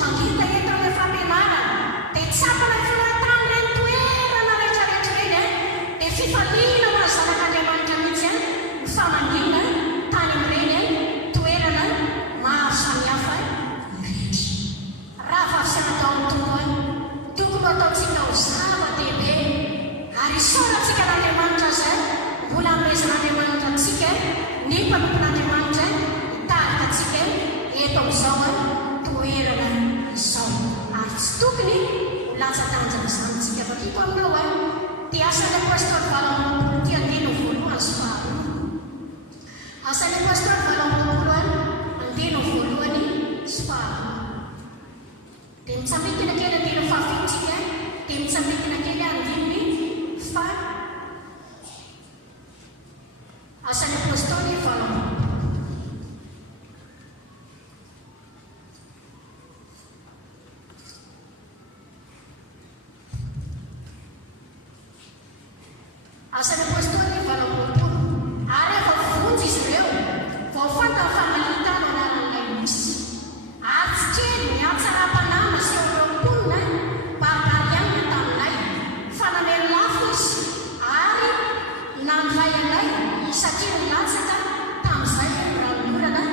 mangita eto amin'ny fampianarana dia tsapana filataminy toerana rehetrarehetra reny dia fifaliana ho azy zanak'Andriamanitra mihitsy ny famandiana tany amin'ireny toerana maro samihafa rehetra. Raha vavisiana atao amin'ny tompo tokony ataontsika ho zava-dehibe ary isaorantsika n'Andriamanitra zay mbola amezan'Andriamanitra antsika ny mpanompon'Andriamanitra hitarika antsika eto amin'izao toerana izao ary tsy tokony ho latsa-tanjana izany tsika vakiko aminao dia asan'ny apôstôly valam-pompolo ty andino voalohany sy faharoa. Asan'ny apôstôly valam-pompolo andino voalohany sy faharoa dia mitsambikina kely andino fahafitotsika dia mitsambikina kely andinony fa asan'ny apôstôly valam-pompolo. Asan'ny apôstôly valam-pompolo ary efa vonjy izy ireo vao fantany famalintana anaran'ilay misy ary tsy kely mihatsara-panama sy eo roapolona barbarianina taminay fa namelo lafo izy ary nandray anay satria nilatsaka tamin'izay ranomorana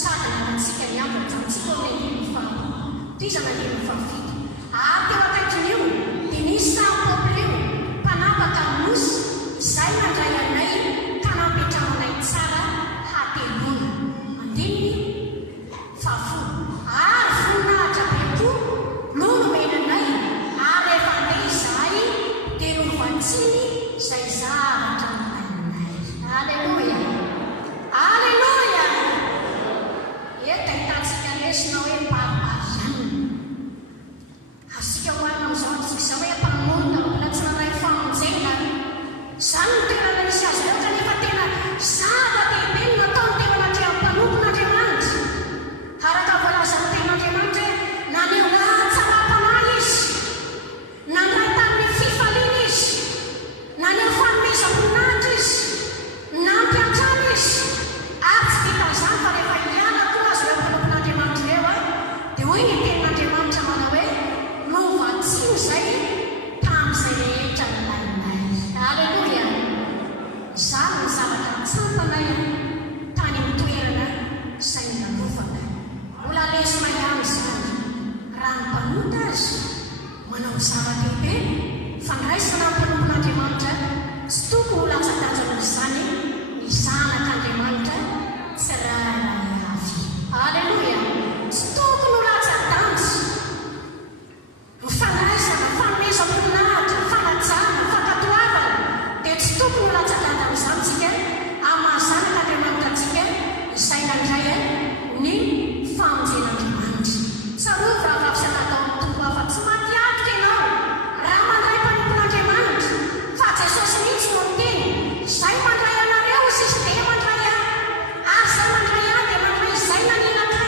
sady nanatsika ny ambiny tamintsika eo amin'ny tizana ny fafito ary teo akaikiny io dia nisy samy popolo io mpanapaka nosy izay nandray anay ka nampetramonay tsara hatelona andininy fafolo ary voninahitra be koa no nomenanay ary efa andeha izahay dia novantsiny izay zavatra nolainay. Aleloia, aleloia. Eta hitantsika lesina hoe baribarianina asika hoarina amin'izao antsika hoe mpamonina mbola tsy nanay famonjena izany no toerana misy azy ireo kanefa tena zava-dehibe no nataony teo anaty mpanompon'Andriamanitra araka voalazany tenin'Andriamanitra hoe naneo latsa-panahy izy, nandray tamin'ny fifaliana izy, naneo fanomezam-boninahitra izy, nampiantrana izy ary tsy vitan'izany fa rehefa hiala koa azy ireo mpanompon'Andriamanitra ireo dia hoy ny tenin'Andriamanitra manao hoe novatsiny izay tamin'izay rehetra nolainay. Aleluia. Izany ny zavatra tsampanay tany amin'ny toerana izay nanovana. Mbola lesona ihany izany raha ny mpanota azy manao zava-dehibe fandraisana ny mpanompon'Andriamanitra tsy tokony ho latsa-tanjana izany ny zanak'Andriamanitra tsirairay avy. Aleluia. Tsy tokony ho latsa-danja fandraisana fanomezam-boninahitra fanajana fankatoavana dia tsy tokony ho latsa-danja amin'izany tsika amin'ny mahazanak'Andriamanitra antsika izay nandray ny famonjen'Andriamanitra. Tsarovy raha vavisiana atao amin'ny tompo hafa tsy maty atrika ianao raha mandray mpanompon'Andriamanitra fa Jesosy mihitsy no miteny izay mandray anareo izy dia mandray ahy ary izay mandray ahy dia mandray izay nanilaka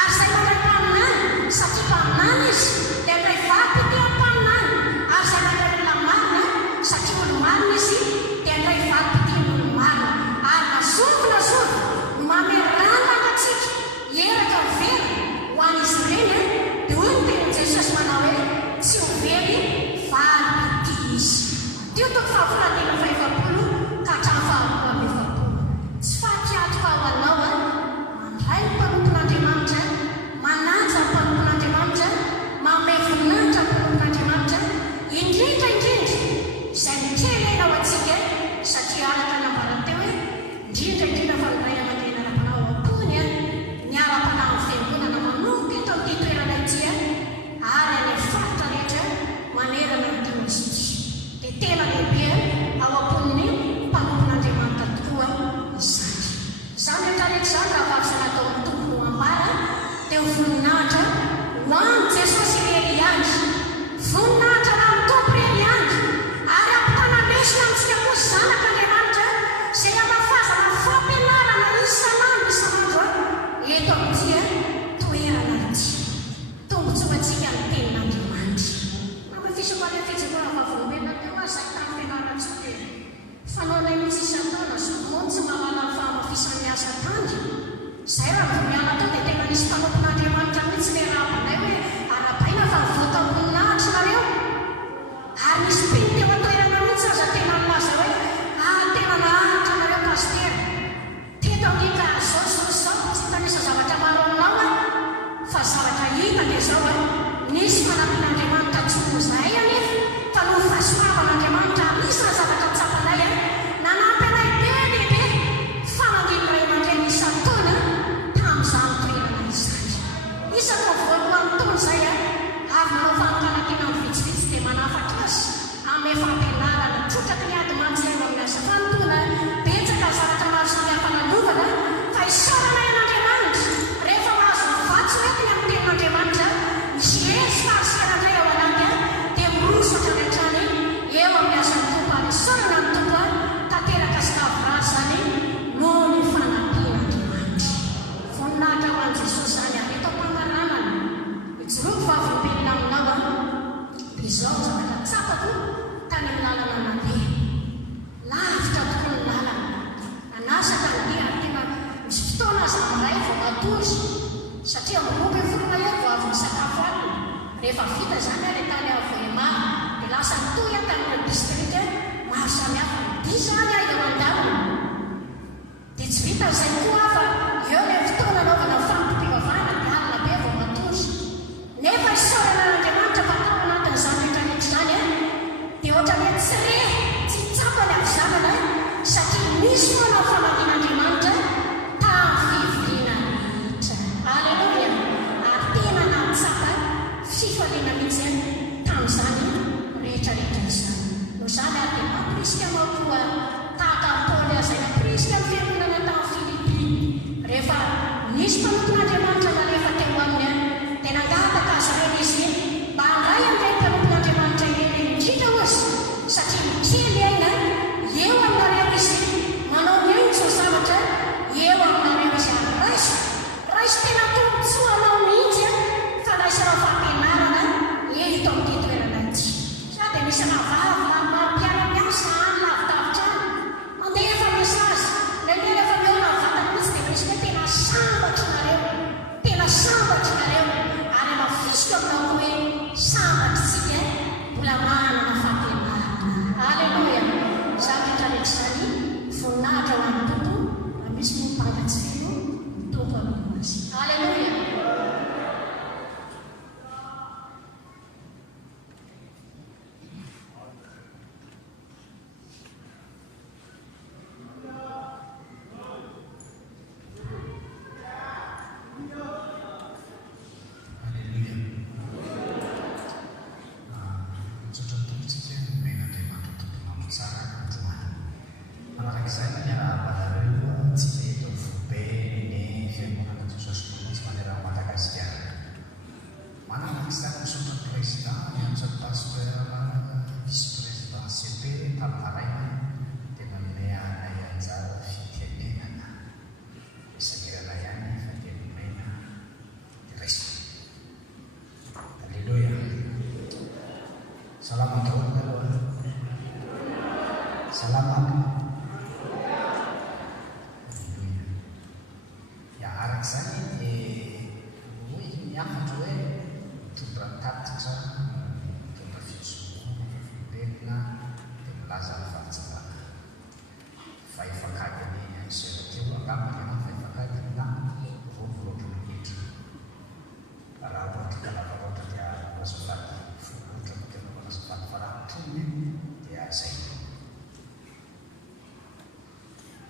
ary izay mandray mpaminany satria mpaminany izy dia andray vaty ty ampaminany ary izay mandray olona marina satria olo marina izy dia andray vaty ty olo marina ary nazovy no mamerana antsika eraka very ho an'izy ireny dia hoy ny tenin'i Jesosy manao hoe tsy ho very valy ty izy. Tio toko fahafolantena faefapolo ka hatramin'ny faharoa amby efapolo. Tsy fahakiatroka ho anao mandray ny mpanompon'Andriamanitra, manaja ny mpanompon'Andriamanitra, manome voninahitra ny mpanompon'Andriamanitra indrindra izay mikely ao antsika satria araka nambarana teo hoe indrindra fa ny ray aman-dreny ara-panao ampony ny ara-panao ny fiangonana manomboka eto amin'ity toerana ity ary any faritra rehetra manerana ny diosity dia tena lehibe ao amponin'ny mpanompon'Andriamanitra tokoa izany. Izany rehetrarehetra izany raha vavisiana atao amin'ny tompo no ambara dia ho voninahitra ho an'ny Jesosy irery ihany, voninahitra raha amin'ny tompo irery ihany ary ampitanalesina amintsika koa zanak'Andriamanitra izay amafazana fampianarana isanandro eto amin'ity toerana ity. Tombontsoantsika ny tenin'Andriamanitra. Namafisako any fitsiko raha vavolombelona teo azy zay tamin'ny fianarana tsy dia fanaonay mihitsy isan-taona somoany tsy mahalala ny fahamafisany asa tany. Izay raha vao miala tao dia tena nisy mpanompon'Andriamanitra mihitsy le raha banay hoe zao a nisy manapin'andriamanitra tsomo zahay anefa fa no fahasoavan'andriamanitra isana zavatra tsapanay a nanampy anay be lehibe fa mandino ray aman-dreny isan'ny taona tamin'izany toerana izany isako voalohany taona zay a avy manao fanokanantena ny vitsivitsy dia manafatra azy amin'ny fampianarana trotraky ny ady manjeo amin'ny asa fanontona betsaka zavatra maro samihafa nalovana fa isaoranay an'andriamanitra rehefa mahazo vatsy entiny amin'ny tenin'andriamanitra misy hery farisianandray ao anaty a dia mirosatra ny hatrany eo amin'ny asan'ny tompo ary isaorana ny tompo a tanteraka sy navorary zany noho ny fanampian'andriamanitra voninahitra ho an'i jesosy zany ary eto am-pamaranana ijoroako vavolombelona aminao a izao zavatra tsapako tany amin'ny lalana mandeha lavitra tokoa ny lalana nanasaka ny dia tena misy fotoana aza miray vao matory satria mirompy volona eo vao avy ny sakafo alina rehefa vita zany a le tany avoemara dia lasa mitoy a tamin'ny distrika maro samihafa di zany a eo an-dalana dia tsy vita zay koa fa eo le fotoana anaovana fampipivavahana dia alina be vao matory nefa isaorana n'andriamanitra fa tao anatin'izany rehetrarehetra zany a dia ohatra hoe tsy re tsy tsapany avy zanana satria misy foana famalin'andriamanitra tamin'ny fivoriana rehetra alleloia ary tena natsapa fifaliana mihitsy tamin'izany rehetrarehetra izany no zany ary dia mampirisika mao koa tahaka paoly azay nampirisika ny fiangonana tamin'ny Filipy rehefa nisy mpanompon'andriamanitra nalefa teo aminy a dia nangataka azy reny izy mba handray amin'ilay mpanompon'andriamanitra eny indrindra ozy satria mikely aina eo aminareo izy manao ny eo izao zavatra eo aminareo izy ary raisy tena tombontsoa anao mihitsy a fa laisanao fampianarana eto amin'ity toerana ity sa dia misy navavy mampiara-miasa any lavitavitra any mandeha efa mesazy lelera efa miona vatana mihitsy dia misy hoe tena sambatra nareo ary mafisiko aminao hoe sambatritsika mbola manana fampianarana alleloia zany rehetrarehetra zany voninahitra ho an'ny tompo raha misy mompangatsiro ny tompo aminazy alleloia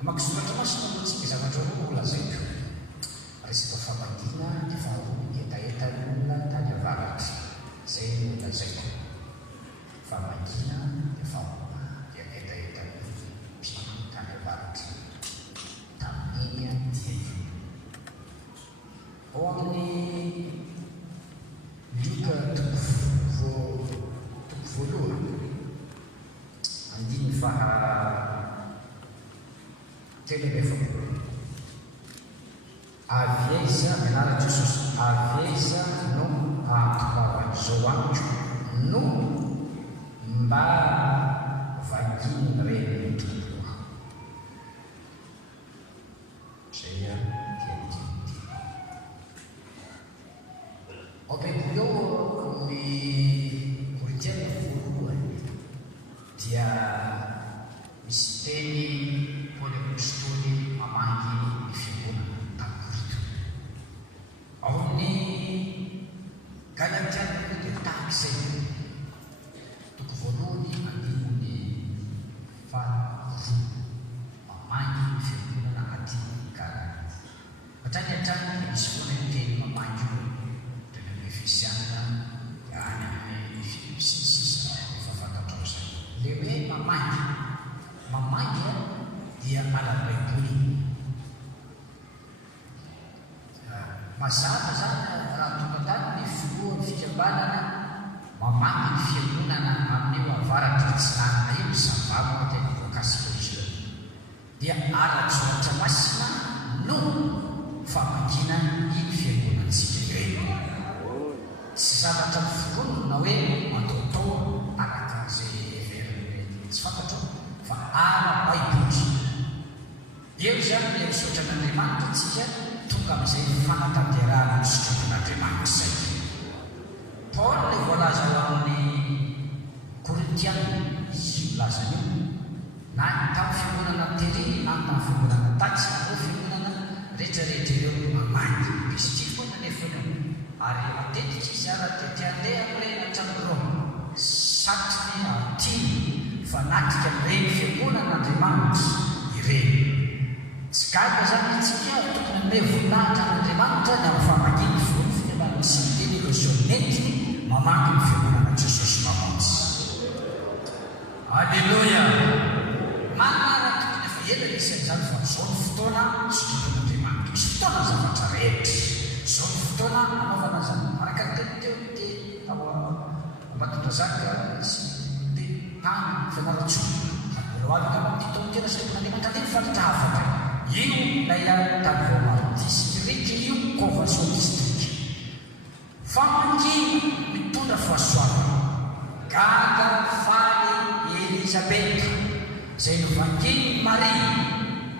makisoratra masina motsika zavatra roa olazaiko resaka famadiana efa etaetany olona tany avaratra zay olazaiko famadiana efa dia etaetany mpino tany avaratra tamin'iny dia ao amin'ny lika toko voalohany andiny faha telo efapolo aveza mianarana Jesosy aveza no ampivavany zao andro no mba vakiny reny tompo zay dia apeko eo ny koritiana voalohany dia misy teny Paoly apôstôly mamangy ny fiangonana tamin'ny Korito ao ny mazava zany raha tonga tany ny filohan'ny fikambanana mamangy ny fiangonana amin'io avaratra tsinanana io zavamo tena voakasika dia ara-tsoratra masina no famangina iny fiangonantsika ireny. Tsy zavatra miforonona hoe mataotao arak'izay everiny tsy fantatro fa ara-baiboly. Eo zany ny misotran'Andriamanitra tsika tonga amin'izay fanatanterahana ny sotropon'Andriamanitra izay. Paul le voalaza ho amin'ny Korintiana izy milazany io na tamin'ny fiangonana tery na tamin'ny fiangonana tatsy na fiangonana rehetrarehetra ireo mamangy kristy foana nefa io ary matetika izy ara-tety andeha amin'ireny an-tranodroma satriny atiny fanatrika amin'ireny fiangonan'Andriamanitra ireny. Tsy gaga zany itsika tokony hanome voninahitra an'Andriamanitra ny amin'ny famanginy fony fiangonana sy teny ireo zonety mamangy ny fiangonana Jesosy mamonjy. Alleluia. Manara tokony efa ela isan'izany fa zao ny fotoana sotropon'Andriamanitra. Misy fotoana zavatra rehetra. Zao ny fotoana anaovana zany araka ny teny teo te Ambatondrazaka sy te tany fianaratsoa. Ireo avy ka ty taona tena sotropon'Andriamanitra teny faritra afaka. Io ilay tavoma distrika io convention distrika. Famangina mitondra fahasoavana. Gaga faly Elizabeta zay novanginy Maria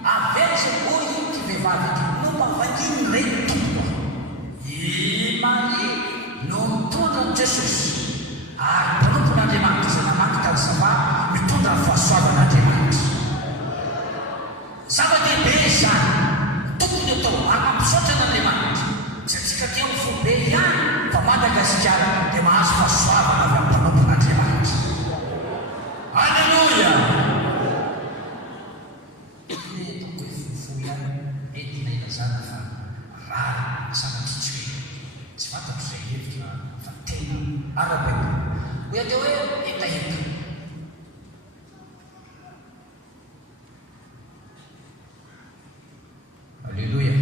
averza oy ty vehivavy ty no mavanginy reny tomba i Maria no mitondra ny Jesosy ary mpanompon'Andriamanitra zay namangy tany sava mitondra ny fahasoavan'Andriamanitra. Zava-dehibe zany tokony atao ary mampisaotra an'Andriamanitra sy atsika tia amin'ny fobe ihany fa Madagasikara dia mahazo fahasoavana avy amin'ny mpanompon'Andriamanitra. Alleluia. Etako hoe fofoy ihany mety ilaina zany fa raha sanatritsy hoe tsy fantatro izay hevitra fa tena ara-baiboly hoe ateo hoe etaeta. Alleluia.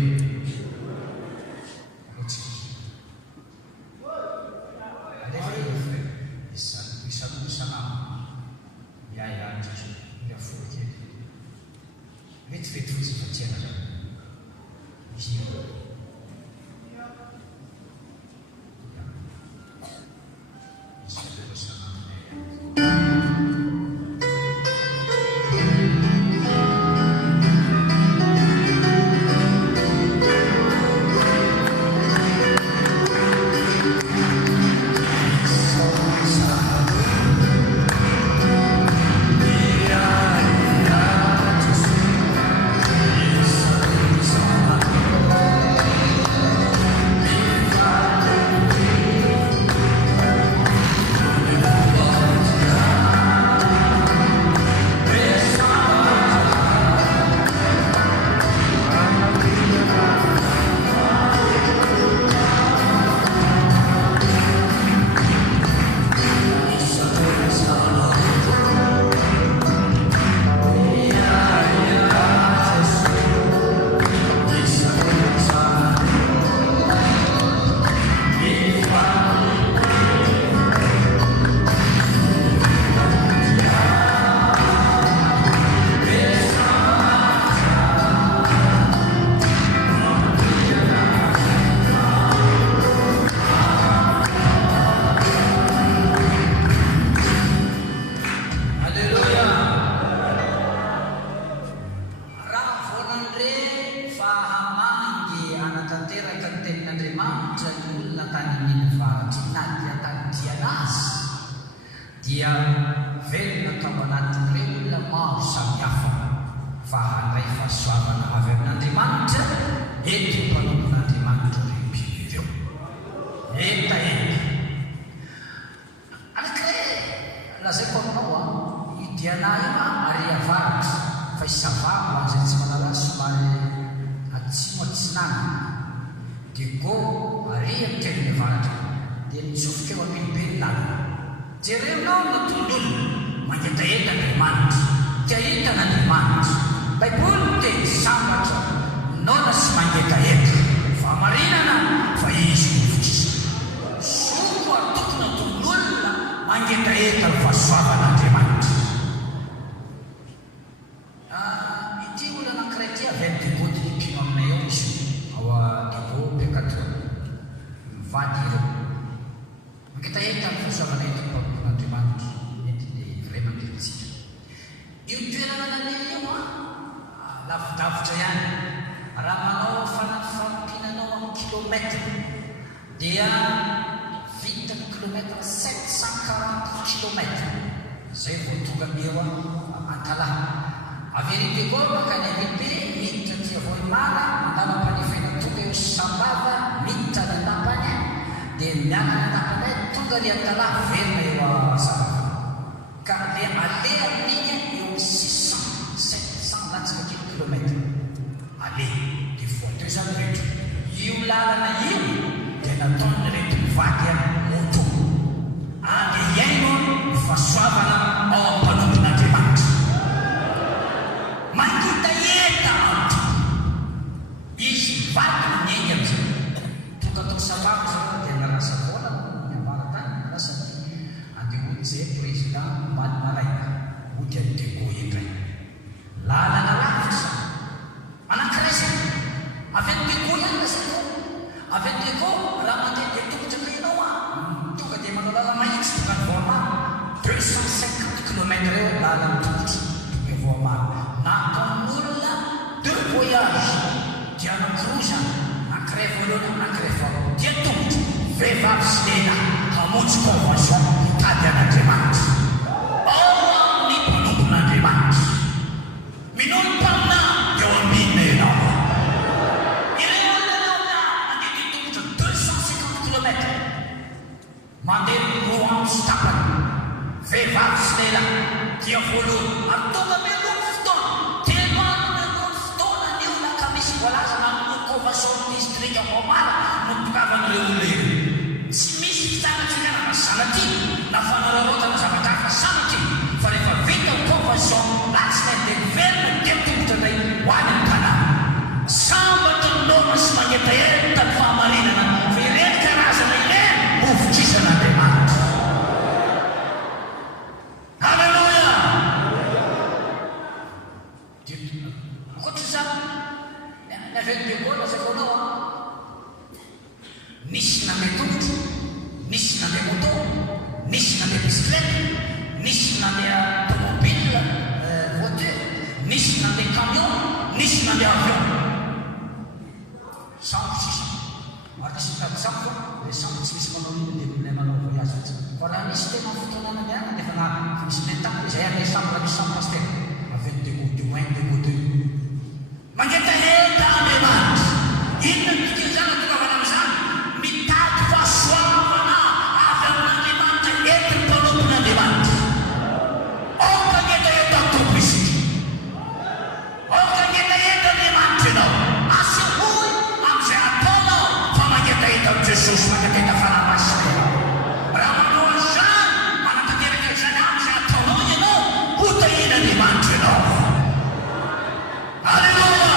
Mety fetotsy fa tiana zany misy dia velona tao anatin'ireo olona maro samihafa fa handray fahasoavana avy amin'Andriamanitra eto mpanompon'Andriamanitra ireo biby ireo. Etaeta. Anak'iray lazaiko aminao idiana io ary avaratra fa isavako an'izay tsy manala somary atsimo atsinana dia go ary am'teny avaratra dia mitsofoka eo amilibelona. Jerenao na tondolo mangetaeta Andriamanitra, tia hitana Andriamanitra. Baiboly teny sambatra nona sy mangetaeta fa marinana mangetaeta ny fahasoavan'Andriamanitra. Ity olona anankiray ty avy amin'ny degôty mpino aminay ao izy ao degô pekatro mivady ireo mangetaeta ny fahasoavana eto mpamon'Andriamanitra mety dia vrai mandelitsika. Io toerana naneny io lavidavitra ihany raha manao fanafampinanao amin'ny kilomètre dia vita kilomètre 740 kilomètre zay vao tonga eo Antalaha. Avérité koa maka ny avérité miditra tia vao imala mandala-panefena tonga eo Sambava miditra ny lampany dia miakany lampany tonga ry Antalaha verina eo Sambava ka le ale amin'iny eo 600-700 latsaka kilomètre ale dia voateo zany rehetra io lalana io dia nataony rehetra mivady moto ande iaino ny fahasoavana ao am-panompon'Andriamanitra. Mangita eta izy mivady miainga am'izay tonga tao Sambava zao dia narasa vola miambaratany narasa andehoany zay président Mali Malaina ody any degô indray lalana lavitra anankiray zay avy any degô ihany lasako avy any degô raha mandeha dia tongotra anao tonga dia manao lala mahitsy tonga ny Voamaro 250 kilomètre eo lalana tongotra tonga Voamaro nataon'olona 2 voyage dia anankiroa anankiray voalohany anankiray faharoa dia tongotra vehivavy sy lehilahy hamonjy convention mitady an'Andriamanitra ao amin'ny mpanompon'Andriamanitra. Minono mpamina dia ao amin'inona ianao ireo olona mandeha tongotra 250 kilomètre mandeha roa amby sy tapany vehivavy sy lehilahy dia voalohany ary tonga meloko fotoana telo andro meloko fotoana ny olona ka misy voalaza namin'ny convention district Voamaro no mpikavan'ireo olona ireo tsy misy fitanatsika na masanaty na fanararotana zavatra hafa sanaty fa rehefa vita ny convention latsina dia verina dia tongotra indray ho any amin'ny tanàna sambatra ny loma sy magnetaeta ny fahamarinana fa ireny karazana ireny hovitrisanaN'Andriamanitra. Halleluja! Ohatry zany ny avy any degô lazako anao nisy nandeha tongotra nisy nandeha moto nisy nandeha bisikilety nisy nandeha automobile voiture nisy nandeha camion nisy nandeha avion sambo sisa ary tsy mitady sambo dia sambo tsy misy manao ino dia milay manao voyage fa raha nisy tena fotoana nandeha dia fa na misy mentako izay andeha sambo raha misy sambo pastera avy any degô de oin degô de mangetaheta Andriamanitra inona nytokeny zany atokavana amin'izany mitady fahasoavana avy amin'Andriamanitra ety ny mpanompon'Andriamanitra. Ao ka ngetaeta tompo isika ao ka ngetaeta Andriamanitra ianao asehoy amin'izay ataonao fa mangetaeta amin'i Jesosy mangetaeta fanamasina ianao raha manao an'izany manatanteraka izany amin'izay ataonao ianao hotahina Andriamanitra ianao. Halleluja!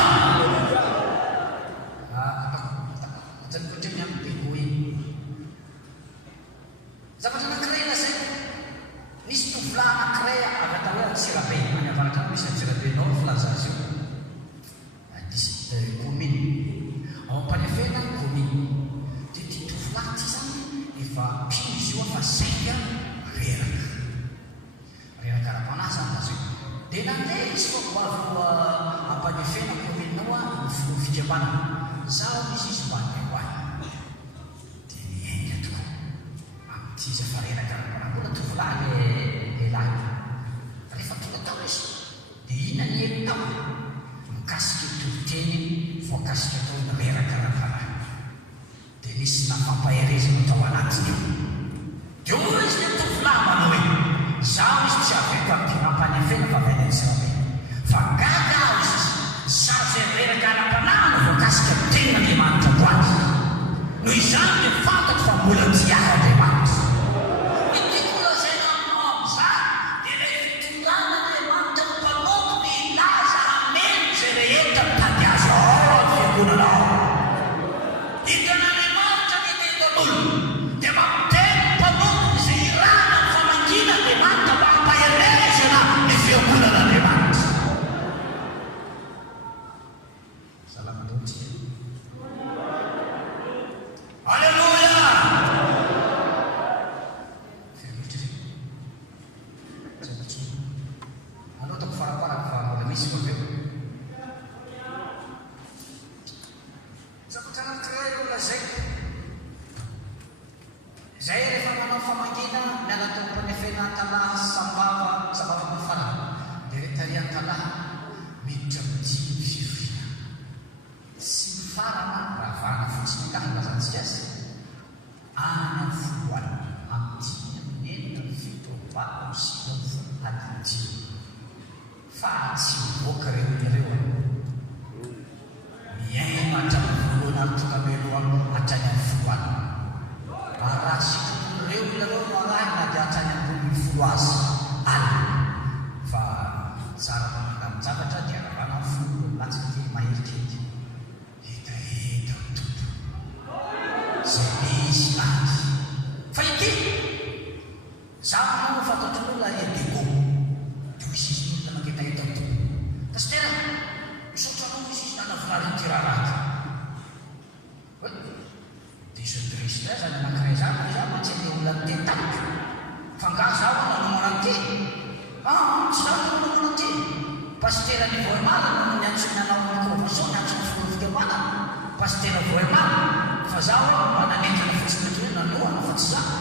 Kotrany amin'ny degô iny zavatra anankiray lasay nisy tovolahy anankiray avy atao hoe Antsirabe any avaratra misy Antsirabe nao filaza azy io commune ao am-panefena commune dia ty tovolahy ty zany efa mpino izy io fa sainga reraka ara-panahy zany azy io dia nandeha izy fa voavo am-panefena commune ao ny fikambana zaho izy izy mba andeha ho any dia miainga tokoa amin'ity izy efa reraka ara-panahy mbola tovolahy lehilahy rehefa tonga tao izy dia ina ny helinao mikasika toloteny voakasika tao ny reraka ara-panahy dia nisy nafampaherezana tao anatiny dia oa izy le tovolahy manao hoe zaho izy tsy aveko ampanefena fa avy any Antsirabe fa gaga aho izy zaho zay reraka ara-panahy no voakasika tena Andriamanitra boaty noho izany dia fantatro fa mbola tsy ahy Andriamanitra. Itiako lazaina aminao amin'izany dia ilay fitondràna Andriamanitra ny mpanompony ilaza ameny zay rehetra mitady azy ao amin'ny fiangonanao. Hitan'Andriamanitra ny tetan'olona dia mampiteny mpanompony izay irana ny loatra. Alleloia! Anaotako faraparaka fa mbola misy fa veo. Zakotanankiray olona zay. Zay rehefa manao famangina miala tao mpanefena an-tanahy sambava mafana. Dia retaria an-tanahy miditra midimy fivoriana. Sy mifarana raha varana fotsiny ka hilazantsika azy. Any foloany amin'ny 5 fa tsy mivoaka ireo miaina hatramin'ny voalohany amin'ny tokameloa hatrany amin'ny foloany. Raha sitrok'ireo ilareo no arahy na dia hatrany amin'ny folo azy any. Fa tsara manangamy zavatra dia rahana folo latsika maherikely. Hetaheta tompo zay misy azy. Fa ity zaho manao fataotran'olona edego dia misy izy olona manketaheta tompo. Tasy tena misaotranao misy izy nanavonary ty raharaty. Dia isotriste zany anankiray zany zaho mantsy ny olona mitetamika. Fa nga zaho nanomana ty. Tsy zaho nanomana ty. Pastera ny Voemala no niantso nanao convention niantso ny folofikamana. Pastera Voemala. Fa zaho mananentana fotsiny toy nanoana fa tsy zaho.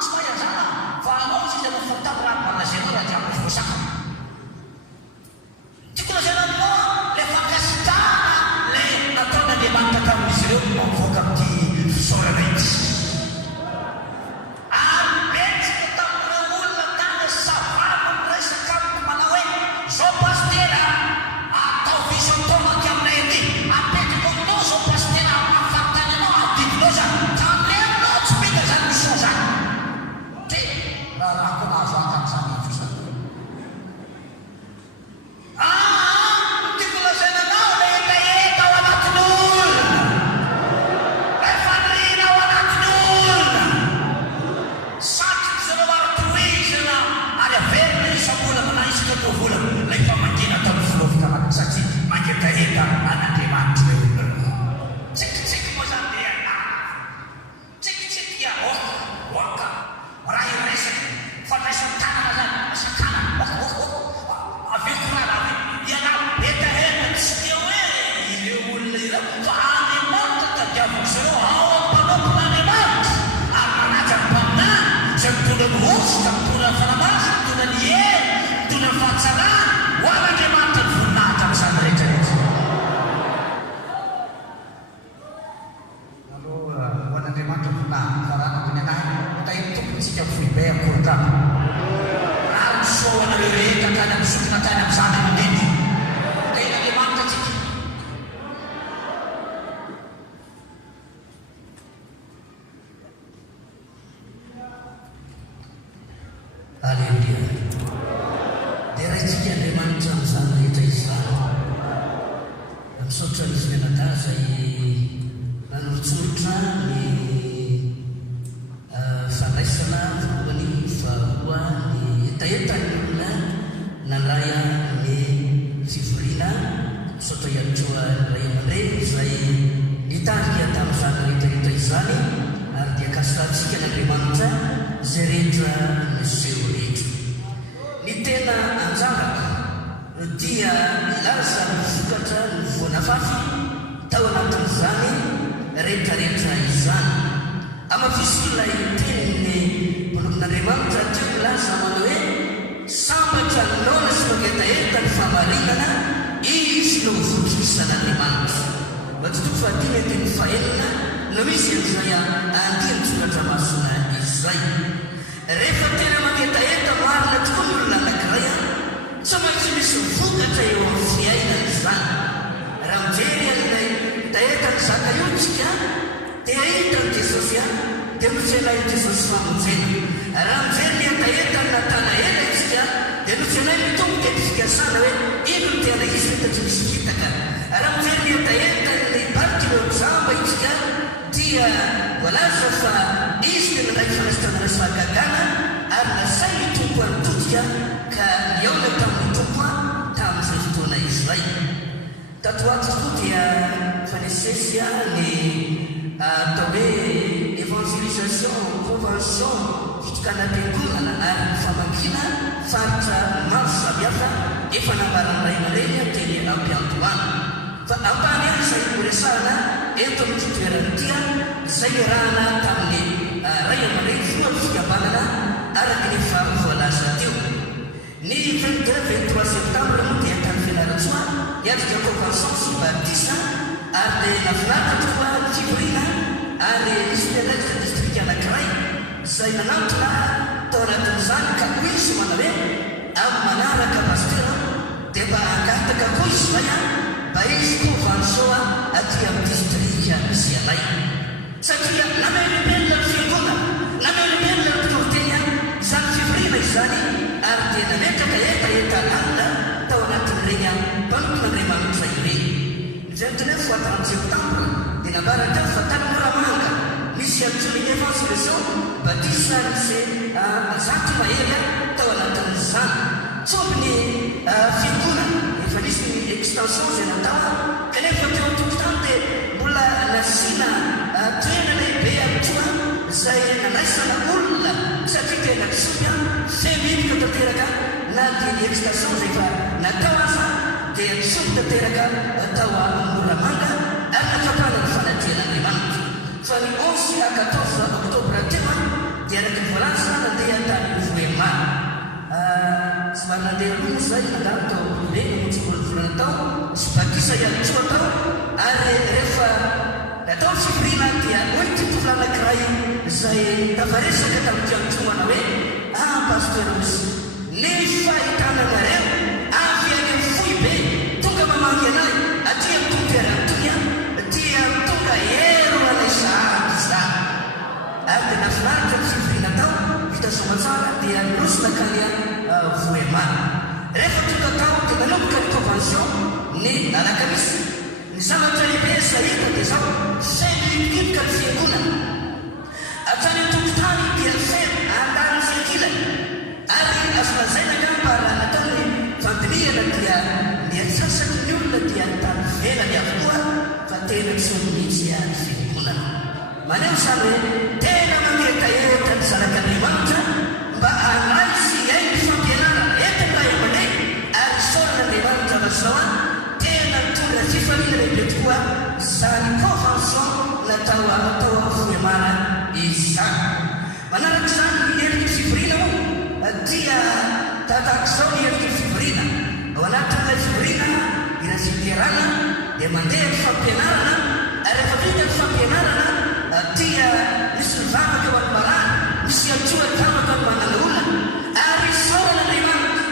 Tsy mahay zana. Fa anao izy izy anao fatao raha manazeno raha diabo voasaka. Tiako lazana aminao le fankasitana le nataon'Andriamanitra tamin'izy ireo mavoaka amin'ity fisaorana ity. Ary betsaka tamin'ireo olona tany savano miresaka amiko manao hoe zao pastera atao viso ataonanky aminay ety. Apetako aminao zao pastera mahafatany anao adidinao zany. Tamile aminao tsy mita zany miso zany. Ty raha ko nahazo antan'izany hevitra zany. Tiako lazaina anao le etaeta ao anatin'olona. Le faniriana ao anatin'olona. Satroky zareo aritoizana ary averina isam-bolana na isaka tao volana. Ilay famangina tamin'ny filovikamana satria mangetaheta an'Andriamanitra ireo olona. Tsikitsiky moa zany dia tsikitsiky oaka raha iresaka fandraisan-tanana zany asa-tanana aveko raha ianao hetaheta tsy dia hoe ireo olona ireo fa Andriamanitra tadiavako zareo ao am-panompon'Andriamanitra ary manaja ny mpaminany zay mitondra ny hosoka mitondra ny fanamaso mitondra ny hery mitondra ny fahatsarana ho an'Andriamanitra ny voninahitra amin'izany rehetrarehetra. Aloha ho an'Andriamanitra ny voninahitra fa raha tokony anahy tahiny tompontsika foibe akorydrano. Ary misoa anareo rehetra tany amin'ny sokina tany amin'izany amin'iny. Tahiny Andriamanitra tsika. Alleluia. Dia raitsika Andriamanitra amin'izany rehetra izany. Misaotra izy menaka zay nanorotsorotra ny fandraisana voalohany faharoa ny etaetany olona nandray ny fivoriana. Misaotra ihany koa ray aman-dreny izay nitarika tamin'izany rehetrarehetra izany ary dia kasitatsika n'Andriamanitra izay rehetra miseho rehetra. Ny tena anjarako dia ilaza mivokatra ny voanafafy tao anatin'izany rehetrarehetra izany. Amafisy ilay teniny mbolon'Andriamanitra teo milaza manao hoe sambatra nona sy manketaheta ny famarinana izy no mivokisan'Andriamanitra. Matotoko fahadimy teny fahenina no misy an'izay andiny soratra masona izay. Rehefa tena manketaheta marina tokoa ny olona anankiray tsy maintsy misy mivokatra eo amin'ny fiainana izany. Raha mijery an'ilay taheta ny zaka io tsika dia hitany Jesosy dia mitsenay Jesosy famonjena. Raha mijery ny taheta ny natana ela itsika dia mitsenay mitomboka ny fikasana hoe ino ny tena izy hitatry misy kitaka. Raha mijery ny taheta ny Bartimeo jamba itsika dia voalaza fa izy dia nandray fanasitana resy fahagagana ary nasay ny tompo an'totika ka niaona tamin'ny tompo tamin'izay fotoana izay. tatoaty koa dia fanesesy ny atao hoe évangélisation convention fitikana am-piangonana ary famangina faritra maro samihafa efa nambaran'iray amareny teny am-piantoana fa ampany any izay horesahana eto amin'ity toerana tia izay iarahana tamin'ny ray amareny foa fikambanana araky ny faharoalaza teo ny 23 septembre moa dia tany fianaratsoa hiatrika convention sy baptiste ary dia nafinaritra tokoa fivoriana ary misy mialaitra district anankiray izay nanantona tao anatin'izany ka ho izy mana hoe amin'ny manaraka pasteur dia mba angataka koa izy zay mba izy convention aty amin'ny district misy anay satria namelobelona ny fiangonana namelobelona ny mpitoroteny izany fivoriana izany ary dia nametraka etalanina tao anatin'ireny mpanompon'andriamanitra ireny 29 septembre dia nambaraka fa tany Moramanga misy antony évangélisation baptiste misy zanty mahery tao anatin'izany tsombiny fiangonana efa nisy ny extension zay natao kanefa teo an-tokotany dia mbola nasiana toerana lehibe amitoa izay nanaisana olona satria tena kisomy femidika tanteraka na dia ny extension zay fa natao aza dia tsomy tanteraka tao Moramanga ary natrapana ny fanadrian'Andriamanitra fa ny 11 à 14 octobre teo dia araky ny voalaza nandeha tany Voema somary nandeha aloha zay nandalo tao olombe namontsy volana tao sy bakisa ihany tsoa tao ary rehefa natao fivoriana dia hoy tontolo anankiray izay tavaresaka tamin'ny fiantomana hoe pasteur misy ny fahitananareo avy any amin'ny fohy be tonga mamangy anay aty amin'ny tomperatoya dia tonga ero anay sahady izany ary dia nafinaritra ny fivoriana tao vita somatsara dia nosina kany Voema rehefa tonga tao dia nanomboka ny convention ny alakamisy ny zavatra lehibe zahita dia zao femidika ny fiangonana atrany an-tokotany dia femy andany zekilany ary azo lazaina ngambara nataony fandiniana dia niatsasany ny olona dia tany velany avokoa fa tena tsy mihitsy ny fiangonana maneo zany hoe tena mametaheta ny zanak'Andriamanitra mba anay sy hainy fampianarana entiny ray amanay ary saoran'Andriamanitra mazao tena tonga fifaliana lehibe tokoa zany convention natao Voemana izany manaraka zany ny heriky fivoriana moa dia tatako zao ny heriky fivoriana ao anatin'ilay fivoriana irafiterana dia mandeha ny fampianarana ary rehefa vita ny fampianarana dia misy mivavaka eo amin'ny marana misy atsoa tamaka ny manana olona ary saoran'Andriamanitra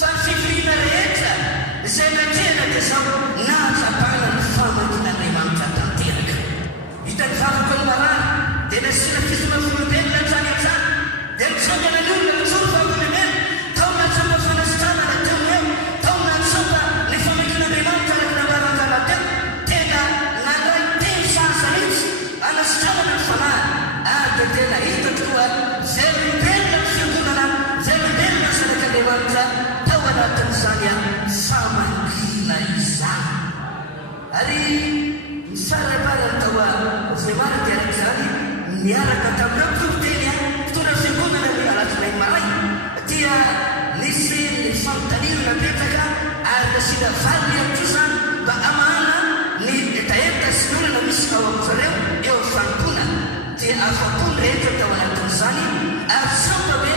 fa ny fivoriana rehetra izay natrehana dia zao nahatsapana ny famakin'Andriamanitra tanteraka hita ny vavaka ny marana dia nasiana fisomavolobelona trany am'zany dia mitsangana ny olona mitsoro fahavolobelona tao natsapa fanasitranana teo eo tao natsapa ny famakin'Andriamanitra araky nambarangana teo tena nandray teny sasa mihitsy anasitranana ny fanahy ary dia tena hita tokoa velobelona ny fiangonana velobelona ny zanak'Andriamanitra tao anatin'izany famangina izany ary ny farabarany tao Voemana dia araky zany miaraka tamin'ireo mpitoroteny fitondra fiangonana ny alatinay maray dia nisy ny fanotanirana betsaka ary nasiana valiny am'tio zany mba amana ny etaeta sy ny olana misy ao amin'zareo eo amin'ny fanontona dia afapony rehetra tao anatin'izany ary sampa hoe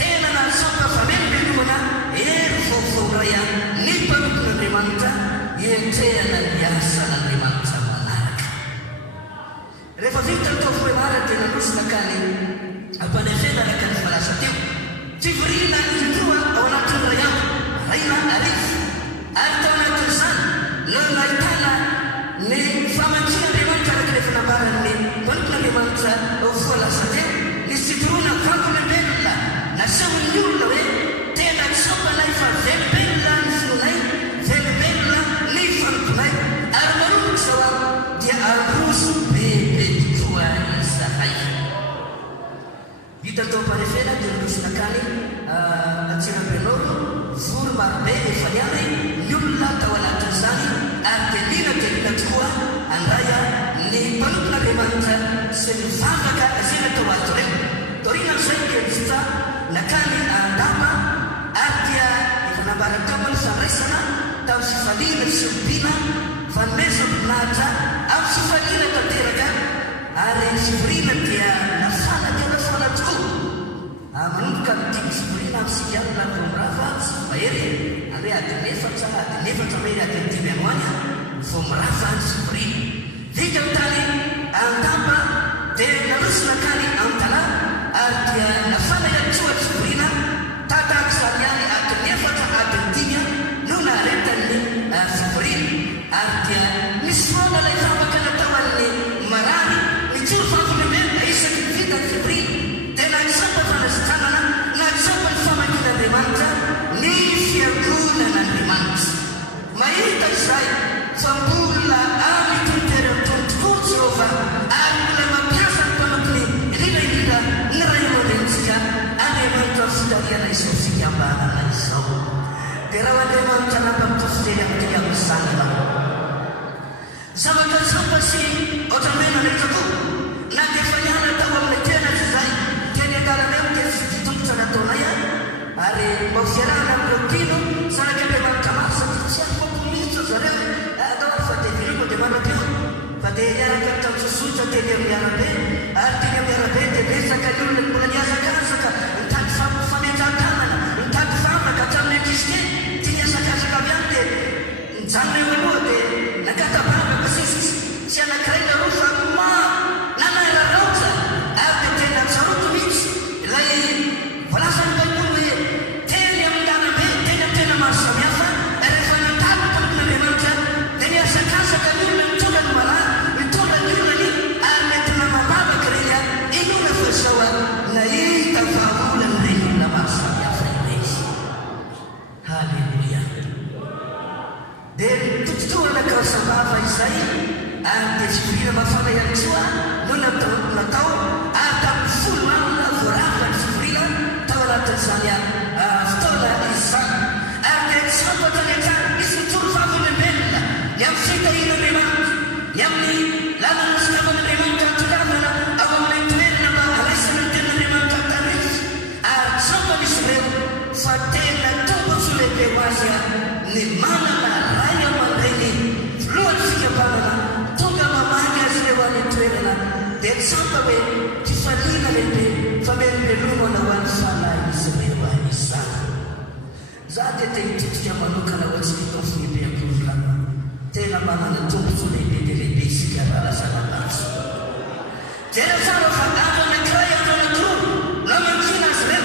tena nasampa famelobelomana ery vaovao ray ny mpanompon'Andriamanitra hientrehana ny asan'Andriamanitra manaraka rehefa vita tao Voemana dia nanosina kany ampanefena araka ny voalaza teo fivoriana indroa ao anatin'ny ray andro raina arivo ary tao anatin'izany no nahitana ny famakin'Andriamanitra araky rehefa nambaran'ny mpanompon'Andriamanitra voalaza teo ny fitoroana vavolobelona naseho'ny olona hoe tena tsopanay fa velobelona ny fonay velobelona ny fanomponay ary manomboka zao dia aroso bebe tokoa izahay hita tao ampanefena dia nirosina kany atsirabenolo volo marobe efa niany ny olona tao anatin'izany ary nakany andama ary dia efa nambaratao fandraisana tamin'ny sifaliana syobina fanomezonahatra amin'ny sifaliana tanteraka ary sivorina dia nafana dia nafana tokoa manomboka mitiny sivorina amin'sika natomirafa sy mahery ary adinefatra mahery adintimy anoany vo mirafa ny sivorina vika mitany andamba dia narosina kany amtala ary dia nafana iatsoa sivorina tatako zany any adinefatra adintimy no naretan'ny sivorina ary dia misy foana lay fambaka natao an'ny marany mitsoro fahafolomena isaky vita ny sivorina dia natsapa fanasitanana natsapa ny famakin'andriamanitra ny fiangonana andriamanitra mahita izay fa mbola amitonteraton tokoa jehova ary mbola mampiasa ny mpamakony indrindra ny ray aman-drenitsika andriamanitra fitariana izao fikambanana izao dia raha andriamanitra nampamitofiteny amin'ity amin'izany zavatra tsapa sy ohatramena rehetrako na dia efa niana tao amin'ny tena tsy zay teny andarana eo dia fitongotra nataonay ary mba fiarahana amin'ireo mpino zanak'andriamanitra maro satria tsy afapomisitra zareo atao fa dia viriko dia manapio fa dia niaraka tamin'sosotra teny amin'ny arabe ary teny amin'ny arabe dia resaka ny olona mbola niazakazaka mitady fametran-tanana mitady famaka hatramin'ny akizike tia niazakazaka avy any dia nijanona eo aloha dia nakatabanga sy anankiray narofa nanararaotra ary dia tena tsaroto mihitsy ilay volazany baiboly hoe teny amin'ny arabe teny amin'ny tena maro samihafa rehefa natalo mpamon'andriamanitra dia niazakazaka ny olona mitondra ny malà mitondra ny olonany ary mety namamavaka reny inona fa zao nahita vahaolany reny olona maro samihafa irezy halleloia dia tototoana kaosambava izay ary dia fivorina mafana ihany koa no natao ary tamin'ny folo manina voarafina ny fivorina tao anatin'izany fotoana izany ary dia tsy mampatany atrany misy mitoro fahavolembelona ny amin'ny fitahian'andriamanitra ny amin'ny lalana sikavan'andriamanitra atokavana ao amin'ilay toerana mba araisana ny ten'andriamanitra tarisy ary tsy mampamisy ireo fa tena tombontso lehibe ho azy ny manana ray aman-dreny lohan'ny fikambanana tonga mamagy azy ireo any toerana dia tsapa hoe fifaliana lehibe fa melobelomana ho an'ny fanahy izy ireo izany za dia te hitotika manokana ho atsika tao filehibe akololana tena manana tombontso lehibe dia lehibe isika rarazananazy dia rehefa fa andro anankiray andro anankiroa namankina azy ireo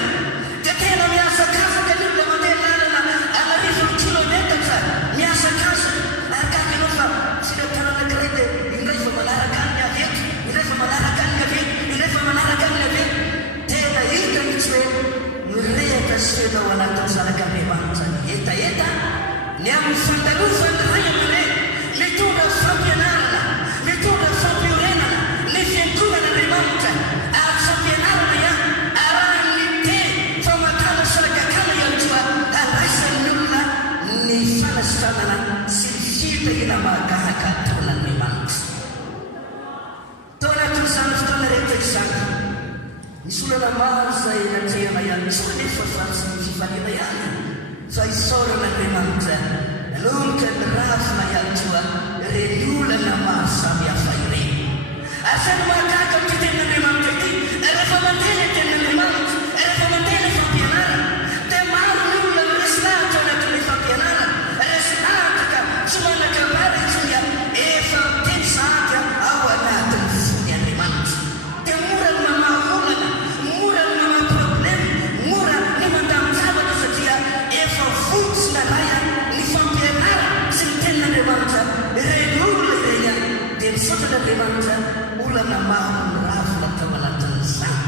dia tena miazakazaka ny olona mandeha lalana anarivony kilometatra miazakazaka ary kaka ianao fa filetana anankiray dia indray fa manaraka ny aveto indray fa manaraka ny aveto indray fa manaraka ny aveto tena hita mitsy hoe mirehaka sy fenao anatin'ny zanak'andriamanitra ny etaeta ny amin'ny fandalofany ray aman-dreny mitondra fampianarana mitondra fampiorenana ny fiangonan'andriamanitra ary fampianarana ihany arahany teny famatana sarakakana ihany koa araisan'ny olona ny fanasitranana sy ny fitahina mahagahaka taon'andriamanitra tao anatin'izany fotoana rehetra izany misy olana maro zay natrehana ihany koa nefa fa tsy ny fifaliana ihany fa isaoran'andriamanitra nanomboka ny rafina ihany koa reny olana maro samihafa ireny ary zany mahagaga amin'ny ten'andriamanitra ity rehefa mandeha ny ten'andriamanitra rehefa mandeha ny fampianarana dia maro ny olona miresy lahatra anatin'ny fampianarana resy lahatra ka tsy manakambara itsoya efa miteny zaka ao anatin'ny fony andriamanitra dia mora ny mamaolana mora ny mamaproblema mora ny mandamijavana satria efa votsy nalaya ny fampianarana sy ny tenin'andriamanitra reny olona ireny dia misotan'andriamanitra olana maro ny rafina tao anatin'izany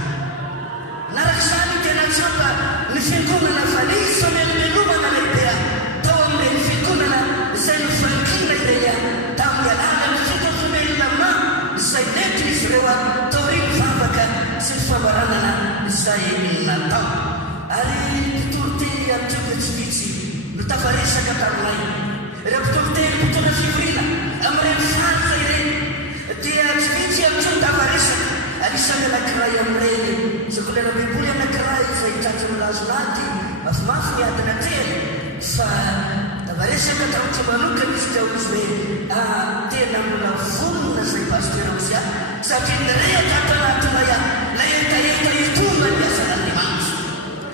naraka izany tena tsapa ny fiangonana valisa melobelomana lehibea tao amin'ilay ny fiangonana izay nifankina ireny tamin'ny alala ny fitafomelona izay nety izy ireo tao ry mivavaka sy ny fambaranana izay natao ary mpitoroteny antroko tsivitsy no tafaresaka taminay ireo mpitoroteny mpitona fivorina amin'ireny faritra ireny dia tsivitsy amin'izao tafaresaka anisany anankiray amin'ireny zakolera baiboly anankiray izay tratrany mafimafy ny adina tena fa varesaka taotra manokana izy tao izy hoe tena mbola vonona zay pastera ozy a satria nyrehatra ato anatina ia la etaeta itonga ny asan'Andriamanitra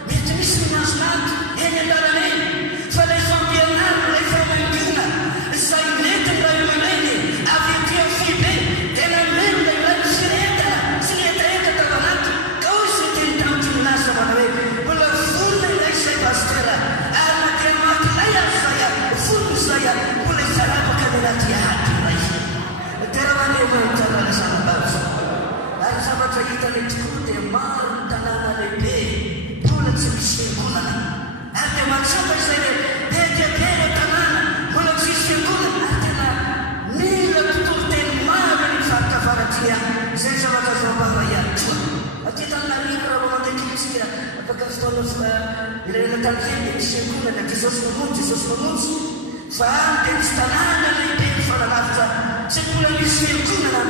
mety misy minasonato eny andarana eny fa lay fampianarina lay famangina zay mety ny ray amaneny avy etỳ fibe tena meno lay ilay firetana sy ny etaeta tao anaty ka ozy ny teny taotry minasa mana hoe mbola vonona ilay zay pastera ary na dia maty lay azy zay a vonona zay a mbola hisarapaka ny anaty aty ilay tena manemanitra lalasanabavy ary zavatra hitany tokoa dia maro ny tanàna lehibe mbola tsy misy fiangonana ary dia matsapa izay le bediabe le tanàna mbola tsy misy fiangonana ary tena mila tontolo teny maro ny farakavaratry a izay zavatra zoambava ihany koa atỳ tananarivo raha mamandekintsika afaka fotoana irena tany kely misy fiangonana jesosy mamonjy fa any dia misy tanàna lehibe ny fanalavitra tsy mbola misy fiangonana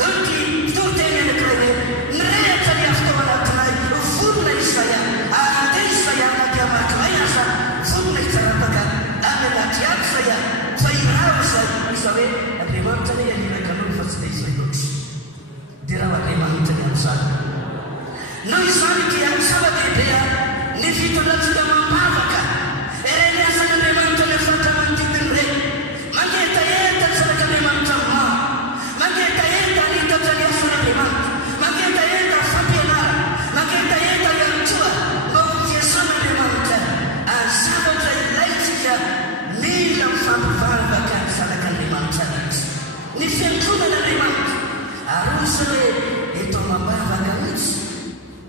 doky fitoteny anankiray hoe nyrehatra ny afo tao anatinay vonona izay a ande izay a na dia makilay aza vonona hitsarapaka any anaty aby zay a fa irao zay iza hoe Andriamanitra ny anirakanolo fa tsy dia izay loatra dia raha Andriamanitra ny am'izany noho izany dia zava-dehibea ny fitondrantsika mampavaka ireny asan'Andriamanitra ny afatra manodidiny reny mangetaheta ny zanak'Andriamanitra maro mangetaheta ny hitatra ny asan'Andriamanitra mangetaheta fampianara mangetaheta ihany koa mba ho fiasan'Andriamanitra zavatra ilaitsika mila mifampivavaka ny zanak'Andriamanitra mihitsy ny fiangonan'Andriamanitra ary ozy hoe eto mambavaka mihitsy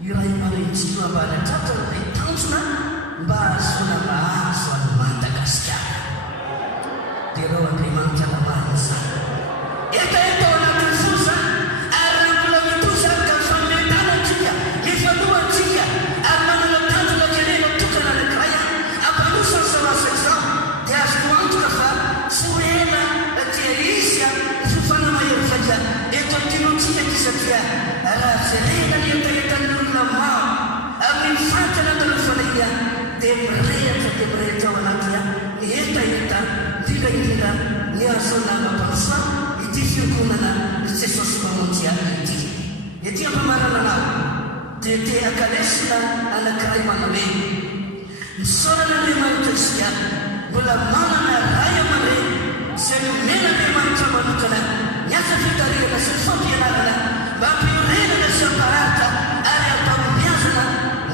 iray marentsika mba hanatratra ny tanjona mba azona mahazo any Madagasikara dia rao Andriamanitra namahany zany etaeto anatin'ny fosa ary raha mbola mitosaka ny fametanantsika mifanohantsika ary manana tanjona kelena tokana anankiray ampanosany zao asa izao dia azo antoka fa tsy ho ela dia izy a fifanamahery eto antinotsika ty satria raha jerena ny etaetan'ny olona maro amin'ny fatana andalofana ia dia mirehatra ao anaty a ny etaeta indrindra ny azona mampanosa ity fiangonana Jesosy mamonjy ity ety ampamarana anao dia te akalesina anankiray manao hoe misaoran'Andriamanitra isika mbola manana ray aman-dreny izay nomena Andriamanitra manokana ny asa fitarihana sy ny fampianarana mba hampiorenana sy hampararitra ary atao miazana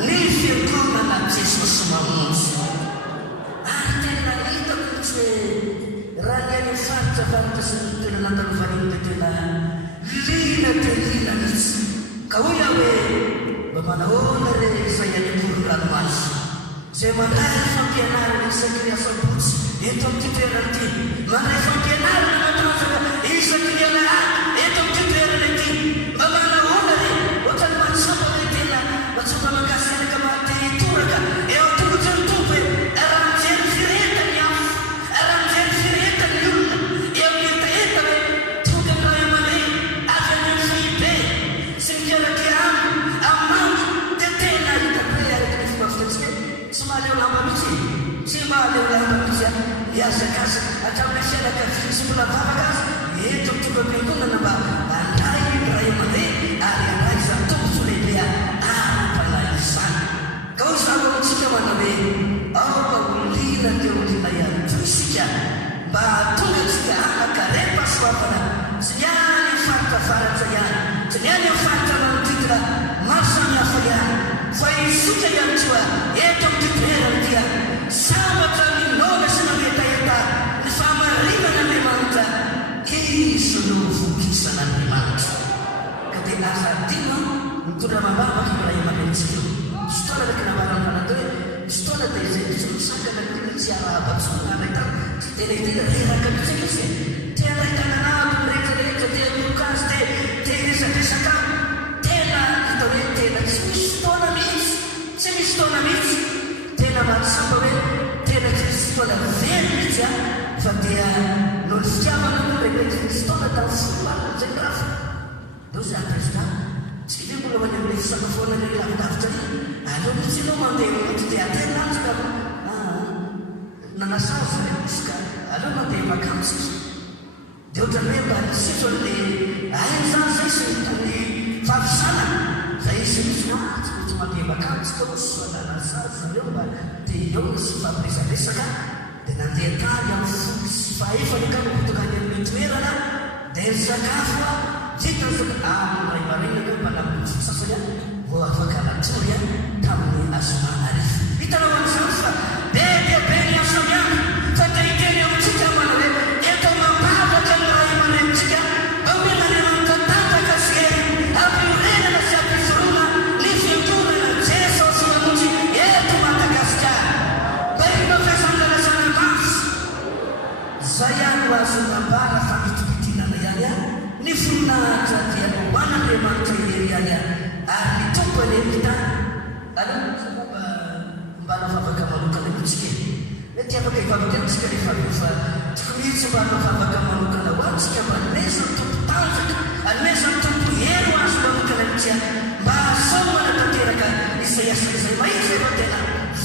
ny fiangonana Jesosy mamonjy ary tena hitako mihitsy hoe raha ny any faritra sy ny tena nandalovan'iny dia tena lina dia lina mihitsy ka hoy aho hoe mba manahoana re izay any amoron-dranomasy izay mandray fampianarana isaky ny asabotsy eto amin'ity toerana ity mandray fampianarana matanjaka isaky ny alahady eto amin'ity toerana ity mba manahoana re ohatrany matsapa hoe tena matsapa mangasianaka matehitoraka eo tongotrany tompo hoe raha mijery firetany afo raha mijery firetany olona eo etaeta hoe tonga ny ray aman-dreny avy any amin'ny fibe sy ny mpiaraka aminy amany dia tena hitako hoe araka ny fomafitatsika tsy mahaleo lamba mihitsy tsy mahaleo lamba mihitsy a miazakasa hatramin'ny fianakaviana sy mbola vavaka azy eto tonga am-piangonana mba andray ny ray aman-dreny ary andray zany tombontso lehibe a ara-panahy izany ka ho zany amintsika manao hoe ao mba olina dia olina ihany koa isika mba tonga antsika anakarepasoavana tsy ny any faritra faratra ihany tsy ny any amin'ny faritra manodidina maro samihafa ihany fa isika ihany koa eto amin'ity toerana dia sambatra minona sy nametaheta ny fahamarinan'Andriamanitra izy no vokisan'Andriamanitra ka dia azadina mitondra mambavaka ny ray aman-drentsika fotoana raiky namarana fanato hoe fotoana dia izay tsy misakana tena tsy arahabatsona anahitana tena hitena reraka mihitsy izy tia anahitana anato rehetrarehetra tia miokazy tia resadresaka tena hita hoe tena tsy misy fotoana mihitsy tena mahatsapa hoe tena tsy misy fotoana very mihitsy a fa dia no ny fitiavana no rehetra misy fotoana tamin'ny folomarina zay grafa deo zay président tsy ve mbola ho any amin'ny fisakafoana ny lavidavitra iny aleo mihitsy anao mandeha mety dia atena antsika nanasazy misy ka aleo mandeha vakantsy dia ohatrany hoe mba nisitro an'le ainy zany zay sy tany fahavisana zay izy misy tsy mety mandeha vakantsy ka sy nanasazy zareo mba dia eo sy fampiresaresaka dia nandeha tany amin'ny folo sy faefany ka mipotokany amin'ny toerana dia sakafo vita ray marenaka mpanambotsy sasany vao afaka natory tamin'ny azona arivo hitanao amin'izany fa bebe ny asamiana fa tahiteny amintsika mana hoe eto mambavaka ny ray amanenitsika aomenanyantatantaka sy ampirenana sy ampisorona ny fiantonana jesosy mamonjy eto Madagasikara mba ino fiasandanasana masy zay ihany ho azonambara fa mitopitinana ihany ny voninahitra dia hoan'Andriamanitra irery ihany ary ny tompo anehita alomba mbana favaka manokana mitsika mety afaka hivavaka amintsika rehefa io fa tiako mihitsy mbana favaka manokana ho antsika mba anomeza ny tompo tanjaka anomeza ny tompo hery ho azo manokana mitsika mba ahasoa manatanteraka izay asa izay mahitsy efa tena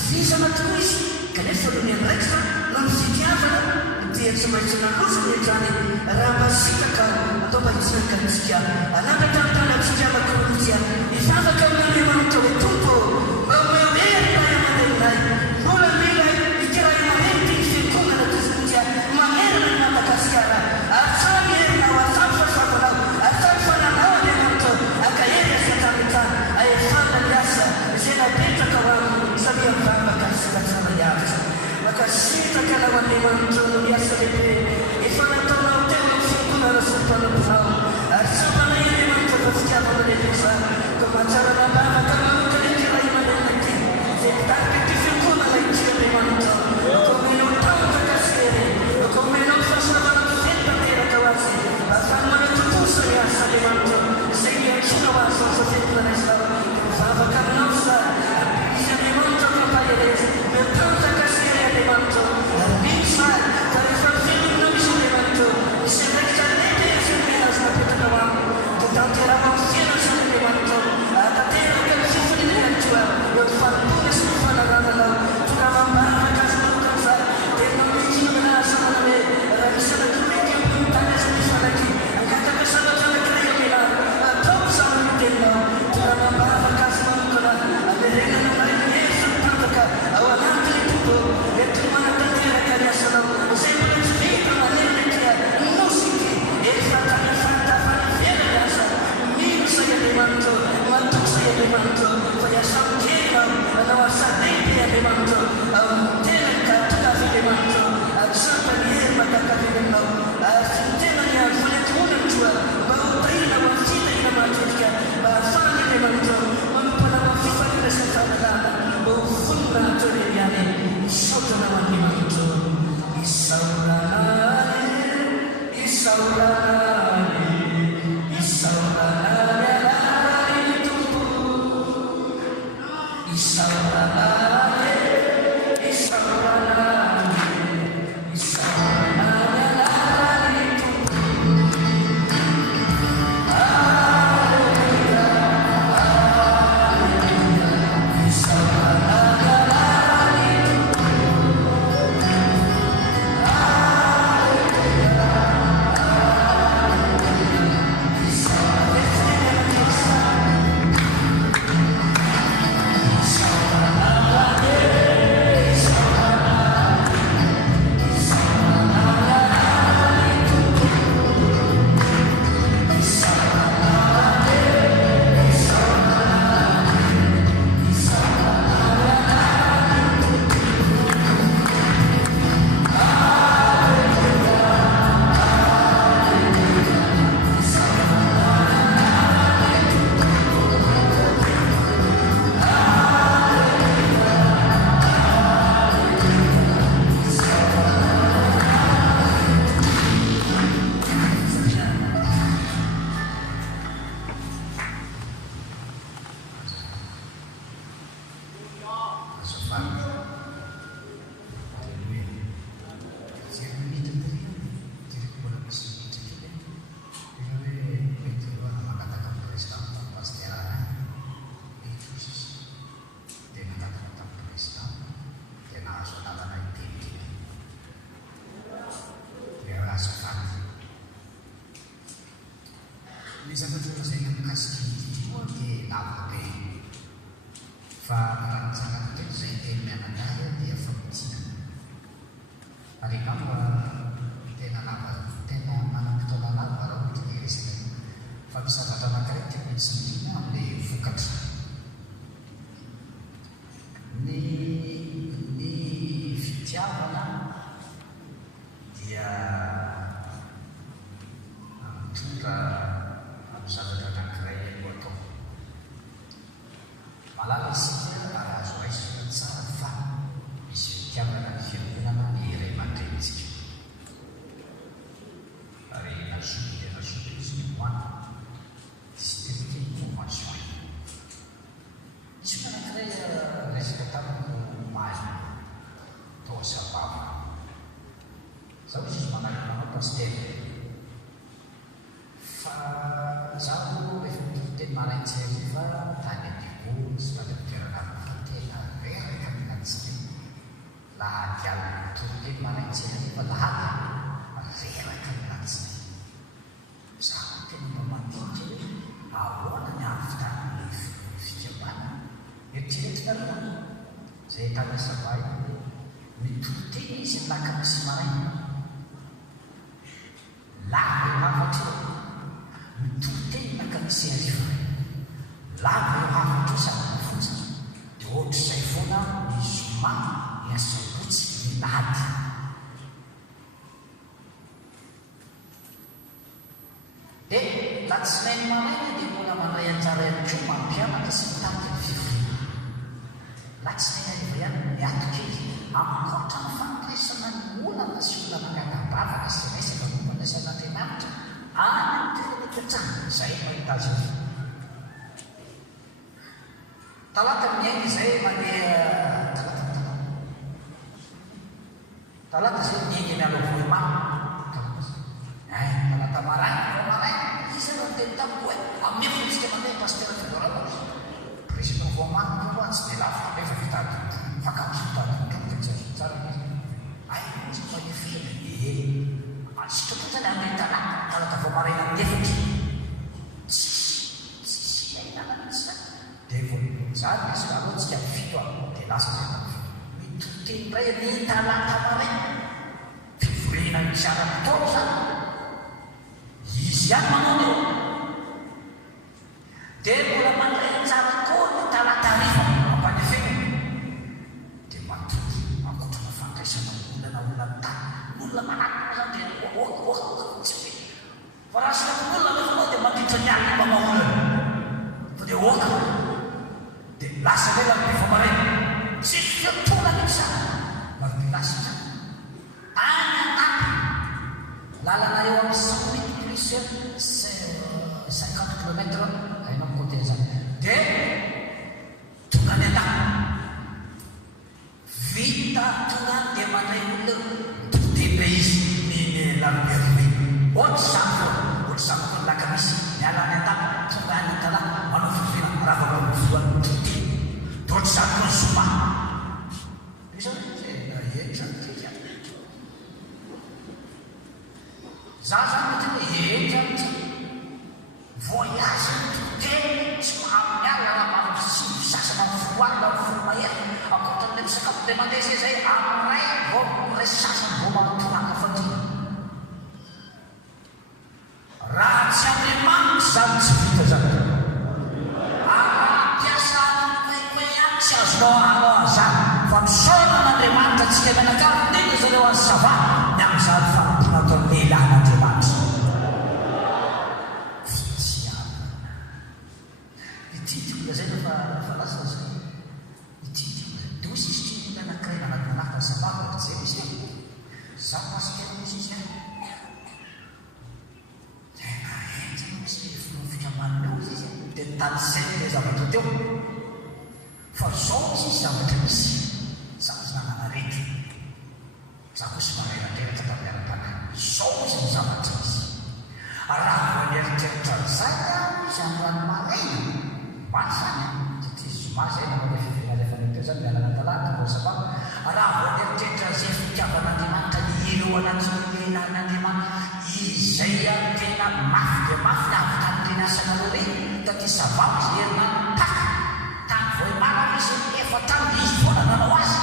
vizana tokoa izy kanefa no ny andraiky fa no ny fitiavana dia tsy maintsy nalozana etrany raha mba sitaka atao mba hitsinaka antsika anapatantana antsika makorontsika ifavaka amin'Andriamanitra hoe tompo mba omeoery ray amanenay mbola mila itiray manenty ny fiankonana tozontsika manerana ny Madagasikara atsany herinao atsany fahasafanao atsany fananao Andriamanitra akahery asiatanytany ahefana ny asa izay napetraka ho aminy samia mivavaka sika tsara iavy makasitraka nao Andriamanitra no ny asa lehibe efa nataonao teo ny fiankonana sy mpanamponao ary samana Andriamanitra fa fitiavana lehibe zany ka mahatsara nabavaka manokana itiray manenaka zay mitarika ty fiankonana ity Andriamanitra ka omenao tanjaka sy hery ka omenao fahasalamana fety tanteraka ho azy ahafany manatotosa ny asa Andriamanitra izay miantsona ho azy asa fetina izao mivavaka aminao za izy Andriamanitra mampahereza mitanjaka sy hery Andriamanitra ary misy ka rehefa fianina misy Andriamanitra misy andraikitra lehibe izay menazy napetraka ho aminy dia tanterana amin'ny fiainana sy Andriamanitra tanteraka ny fifininantsika eo fampona sy ny fananananao tonga mambavaka azy manokana za dia namikina menazy maname raha misy anakiraiky ambony tany azy mifanaky angataka sanatra anak'iray amenary ataoko zany ny teninao tonga mambavaka azy manokana amerenana ray mihery tanjaka ao anatiny tompo mety manatanteraka ny asanao izay mbola tsy vita manenaka mosiky efa tafany vera ny asa mino say Andriamanitra matoky say Andriamanitra fa iasa amin'kelinao manao asa lehibe Andriamanitra amin'ny tenany ka tokavy Andriamanitra ary sampany hery matakavely aminao ary ny tenany any fanentonany toa mba hotahina ho amin'ny fitahina matetika mba ahafahany Andriamanitra mampanao amin'ny fifanina sy ny fanalana mba ho voninahitra rery ihany misaotranao Andriamanitra isaoranany isaoranany isaoranany anarany tompo isaoranany isaoranany isaoranany anarany tompo ny zavatra zay namikasiky dia lava be fa raha nitsangana teny zay teny mianadary dia famitsina ary ngamba tena lava tena manam-potoana lava raha ohatra ny resaka fa misy zavatra anankiray tena tsy midina amin'ilay vokatra ny fitiavana dia mitondra amin'ny zavatra anankiray alo atao malala isika ary azo raisina tsara fa misy fitiavana ny fiangonana ny iray aman-drenitsika ary nazoto dia nazoto izy ny moana district convention misy manankiray resaka tamiko maly tao sabava zaho izy manao pasteur fa zaho efa mitoteny maraintsy ariva tany adigo sy tany amitoerana fa tena reraka minatsika laha dialina mitoteny maraintsy ariva lahady reraka minatsika zaho tena mba mandika hoe ahoana ny avitany fikambana eritreretina aloha zay tana savay mitoteny izy laka misy maraina lava eo hafatra mitoteny laka misy ariva lava eo hafatra sady mifotsy dia ohatra izay foana ny zoma ny asabotsy ny lady dia latsinainy maraina dia mbola mandray anjara ihany koa mampianatra sy mitandry ny fivoriana latsinainy ariva ihany miatokely amin'nkoatra ny fampiresana ny olana sy olana miakabavaka sy resaka mombana isan'andriamanitra any amin'ny toerana ipetrahana izay mahita azy io talata miaina izay mandeha talata zay miainga ny aloha talata maraina izy raha teny tamiko hoe amin'ny fontsika mandeha pasteur fédéral président voamana koa tsy dia lavitra nefa vitady fakatotady tsara izy ay izy fanefena sitototany amin'ny talata voamaraina nefatra tsy ainana mihitsy dia zany izy aloha tsika fito dia lasa mitoteny ray ny talata maraina fivoriana isaram-potoana zany izy ihany manao eo dia mbola mandray tsara koa ny talata ariva mampanefena dia matory ankotrana fandraisana olana tany olona manakana zany dia tsy hoe fa raha synaolona nefanao dia mandritra ny alina mba maolana fa dia oka dia lasa lela mifa maraina tsy fiatona mihitsy zany mari lasa zany any anaty lalana eo amin'ny 100 000 plus 50 kilomètre hainao côté zany dia tonga ny an-dàna vita tonga dia mandray olona mitotendre izy ny lalomerive ohatra zany foa laka misy miala ny an-dàna tonga ny tala manao fivoriana raha vao voany mitoteny dia ohatra zany koa ny zoma za zany mety hoe etra mity voyage mitoteny tsy mahamiala raha sy sasana voana voromahery akoatran'le misakafo dia mandeha zay zay amiray vao ray sasany vao mamotonaka fandrina raha tsy andriamanitra zany tsy vita zany ampiasa koe any tsy azonao anao zany fa misaona n'andriamanitra tsika mianakary nena zareo azy sava ny amin'izany fanompoana atao lehilahin'andriamanitra zay lafa lasa zay ititiko dia misy izy ty anankiray nanatonaka ny sabava zay misy za pasikely misy izy tena enjana misy fikamanao izy dia nitany zay le zavatra teo fa zao misy izy zavatra misy za izy nananarety za koa sy marairateratra tamiarapana zao izy ny zavatra izy raha voaneritreritra zay izy androany maraina masany satria zoma zay nanao fivoriana rehefa niteo zany mialana talata mbola sabava raha voaneritreritra zay fitiavan'andriamanitra ny ireo anatin'ny lehilahin'andriamanitra izay tena mafy dia mafy avitan'ny tena taty savamo zay herinany tany voimana izy efa tamy izy foana nanao azy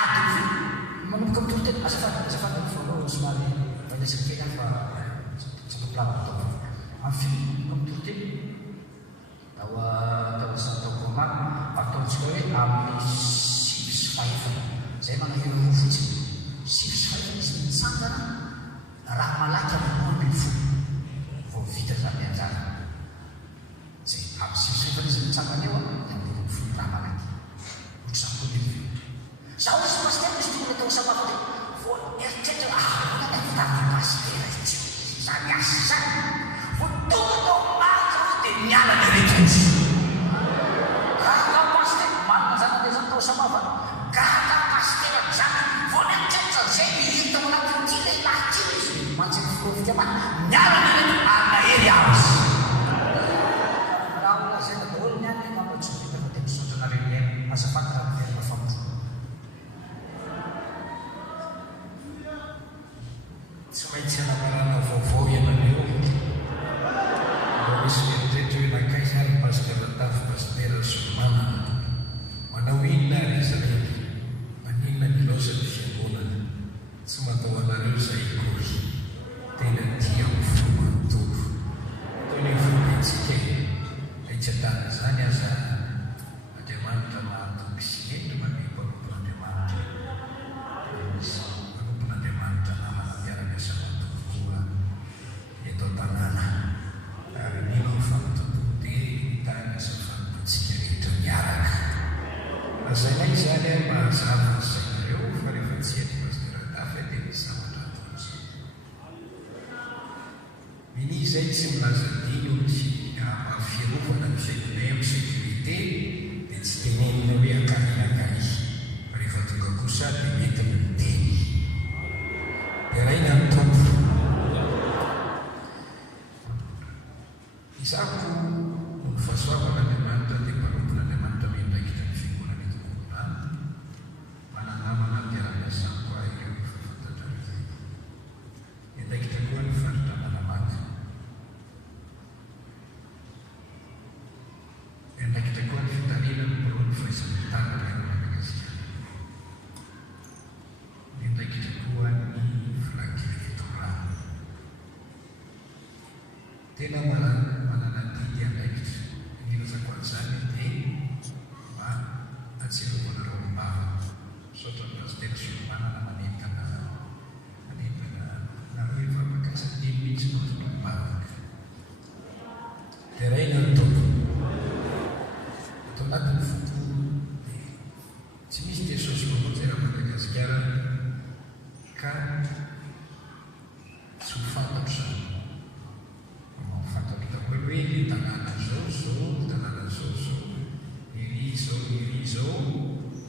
ady manomboka mitoroteny azafady mifolao somary valesaka kely any fa tsakoplava atao amin'ny film mitoroteny tao santaokoma ataontsika hoe amin'ny 6 zay manahero roa fotsiny 6 izy mitsangana raha malaky amin'ny 9 vao vita zany anjara zay amin'ny 6 izy mitsangana eo amin'ny 9 raha malaky ohatr'izany zaho izy pasitera izy tonga tao samafy vao eritreritra fitavy pasitera izy zany asa zany vao tonga tao marika dia miala ny retrozy raha pasitera manana zany andeha zany tao samafy gaga pasitera zany vao ny eritreritra zay hita ao anatin'ity lehilahy ty izy mantsy fikovika ma miala ny retrozy anahery azy raha ola zay daholo ny any mampatsovita fa dia misondra nareny azafady raha miverina famotro tsy maintsy anamarana vaovao iananeo misy eritreritra hoe nakay zany pastera tafy pastera solomana manao inona ary Israely maninona ny laosany fiangonana tsy matao anareo zay kory tena tia mifomanotovo ataony fombentsika aitsy adana zany aza Andriamanitra mahatomby sy endry mameko anompon'Andriamanitra misy anompon'Andriamanitra namana mpiara-miasa matokokoa eto tanàna ary nino famitopo dia tany asa famitotsika rehetra miaraka azanay zany a mahazava sainareo fa rehefa tsy ety pasteratafy dia misy zavatra ataozy mini zay tsy milaza dino sy fiarovana ny fiainanay amin'ny sécurité dia tsy tenenina hoe akaninakay rehefa tonga kosa dia mety miteny dia raina ny tompo izako ny fahasoavan'Andriamanitra dia mpanompon'Andriamanitra miandraikitra ny fiangonana eto Koronana mananamana mpiara-miasa koa ireo efa fantatrareo miandraikitra koa ny faritra Manamanga miandraikitra koa ny fitarina ny borony fahaisan'nytana ray Madagasikara miandraikitra koa ny flaky Victorano tena manana didy andraikitra nirazako an'izany dia mba atsirovana rombava sotra ny pastera Solomana na manentana na hoe fampakaisa-dimy mihitsy notombavaka dia raina ny tompo atao anatin'ny foko dia tsy misy jesosy mamonjy raha Madagasikara ka tsy ho fantatro zany fantatro daholo hoe ny tanàna zao tanàna zao iry zao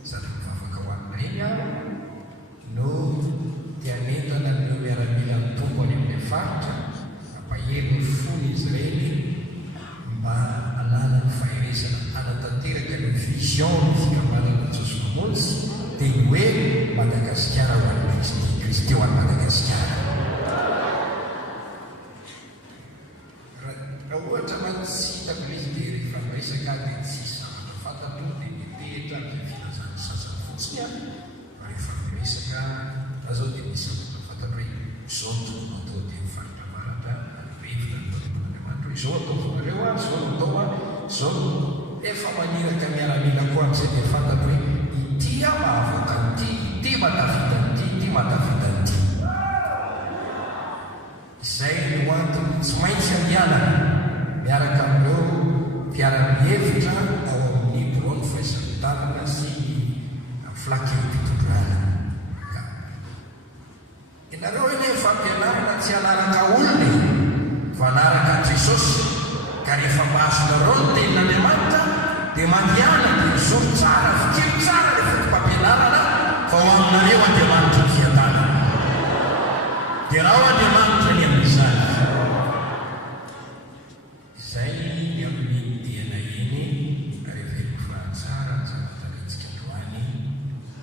zany mivavaka ho amina iny aho no tianentana neo miaramila ny tompo any amin'ny faritra ampahelo ny fony izy ireny mba anana ny fahiresana anatanteraka ny vision ny fikambanana Jesosy mamonjy dia ny hoe Madagasikara ho an'ny Kristy ho an'ny Madagasikara ohatra matsy tablizy dia rehefa miresaka dia tsy zavatra fantatro dia mitehitra ny filazany sasany fotsiny a rehefa miresaka azao dia misy zavatra fantatro hoe zao no atao dia mifaritra maratra revitra ny mpanompon'Andriamanitra hoe zao atao vonareo a zao no atao a zao efa maniraka miaramila koa amin'izay dia fantatro hoe ity a mahavoaka n'ity ity matavita n'ity ity matavita n'ity izay no antony tsy maintsy andianana miaraka amin'ireo mpiara-mihevitra ao amin'ny borony fahaisan'ny-tanana sy flaky mpitondrana ianareo eny fampianarana tsy anaraka olony fa anaraka Jesosy ka rehefa mahazonareo ny tenin'Andriamanitra dia mandiana dia misoro tsara fikely tsara le fotom-pampianarana fa ho aminareo Andriamanitra ny fiatanana dia raha ho Andriamanitra ny amin'izany izay ny amin'ny diana iny rehefa fa tsara ny zavatra retsika androany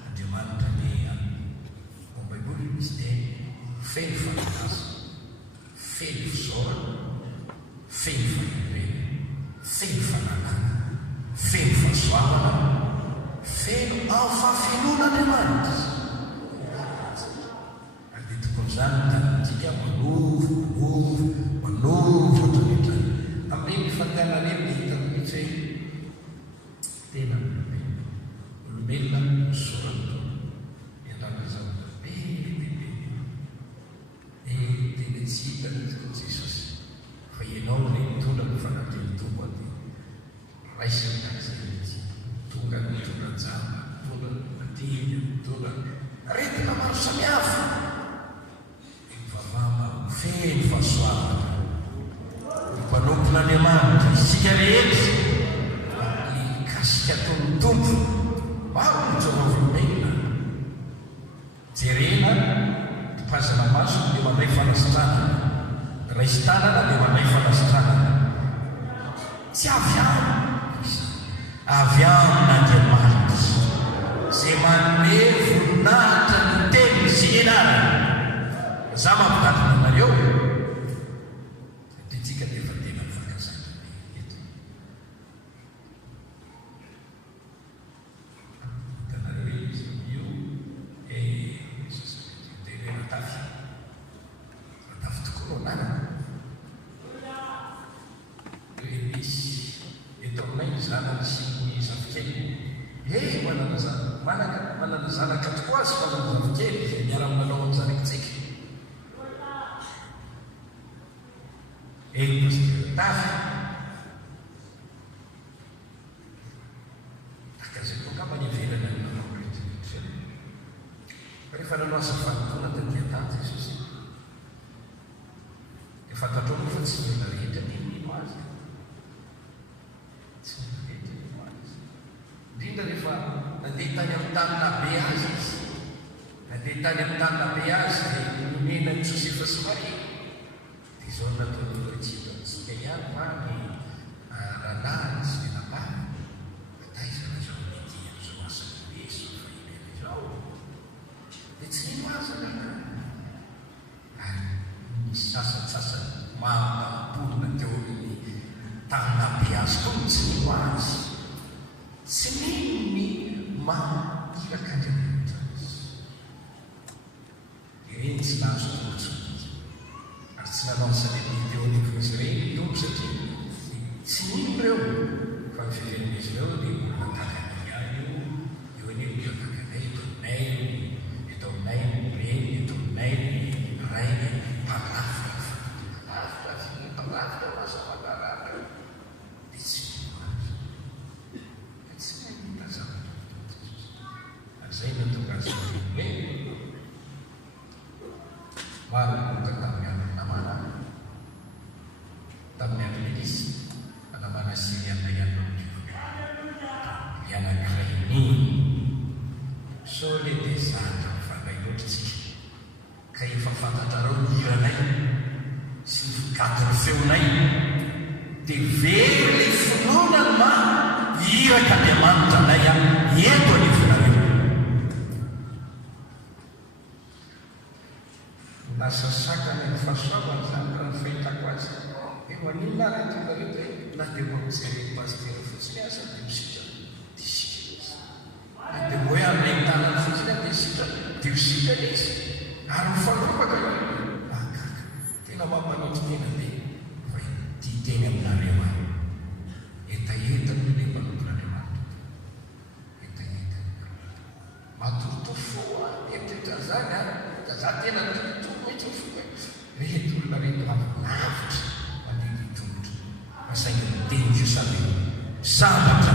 Andriamanitra ny ao Baiboly misy dia feno fananasa feno fisaorana feno fahendrena fahasoavana feno afafenon'andriamanitra ade tokon'izany tantika manovo ohatrarehetra amin'iny fanganareny de hita mihitsy hoe tena olombelona misoratra miandrana zavatra bebe tena tsy hitany Jesosy fa ianao le mitondra ny fanateny tompo ady raisiny takzay tonga mitondra jamba mitondra matiny mitondra aretina maro samihafa mivavama feno fahasoavana mpanompon'Andriamanitra isika rehetra kasika ataon'ny tompo maro nyjorovolobelona jerena topazana maso dia mandray fanasitranana raisy tanana dia mandray fanasitranana tsy avy amin'Andriamanitra zay manome voninahitra ny teny zenara za mampitandrina anareo ditsika dia efa tena mifankazana eto hitanareo izy io teny ratafy tokoa no anana misy eto aminay zanany sy ny zafikely manana zanaka tokoa azy manana zafikely zay miara-manao amin'ny zanakitsika pasteur tafy akazay koa manivelana ny nanao rehetra rehefa nanao asa fanontona tadiatany Jesosy dia fantatrao fa tsy mila rehetra nino azy tsy mila rehetra nino azy indrindra rehefa nandeha tany amin'ny taninabe azy izy nandeha tany amin'ny taninabe azy dia nomena ny Josefa sy Maria dia izao nataony tsika ihany mamy rahalahy sy menabany ataizana zao mety am'izao asany meso fa ilena izao dia tsy nino azy ary misy sasatsasany mampamporona teo amin'ny taninabe azy koa tsy nino azy tsy nino ny mamiraka Andriamanitra azy ireny tsy nahazo tolotsy ary tsy nanao nysaneny teo anivon'izy ireny tompo satria tsy nino reo fa ny fivenin'izy ireo dia olona takanay any io anio io takanay eto aminay reny eto aminay rainy mpanafika masamanaraka dia tsy nino azy fa tsy mahita zavatra ary zay natonga azy hoe maro noka tamin'ny andro namana tamin'ny andro Elisy namana Siriana ihany ianankiray niny so le dia zatra mifandray loatritsika ka efa fantatrareo hiranay sy ny fikatony feonay dia very finoana ma hiraka Andriamanitra anay eto anivonareo lasa sakany ny fahasoavana zany raha ny fahitako azy eo an'inona ary tongareo na dia mampijery paster fotsiny asa dia misitra dia sitra izy na dia hoe amin'ilay tanany fotsiny dia sitra dia sitra izy ary mifaropaka akaka tena mampanotro tena dia fa tia teny aminareo any etaetany le mpanompon'Andriamanitra etaetany matorotoro foa etrehitra zany da za tena torotoro mihitsy foa rehetra olona rehetra lavitra mandeha tongotra fa saingy miteny Jesosy sambatra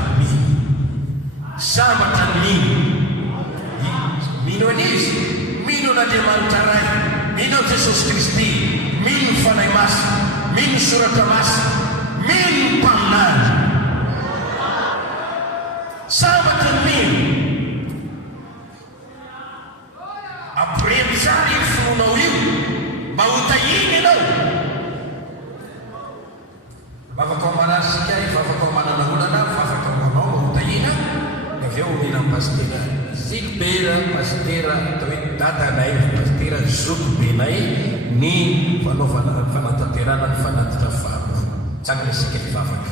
mino an'izy mino n'Andriamanitra ray mino Jesosy Kristy mino ny fanahy masina mino ny soratra masina mino ny mpaminany sambatra mino apremy zany iny fononao io mba hotahiny ianao vavaka manasika vavaka manana olana vavaka manao mba hotahina da avy eo mila pastera Zilbera pastera atao hoe dadanay pastera Zokobenay ny fanaovana fanatanterana ny fanatitra fako tsangana isika hivavaka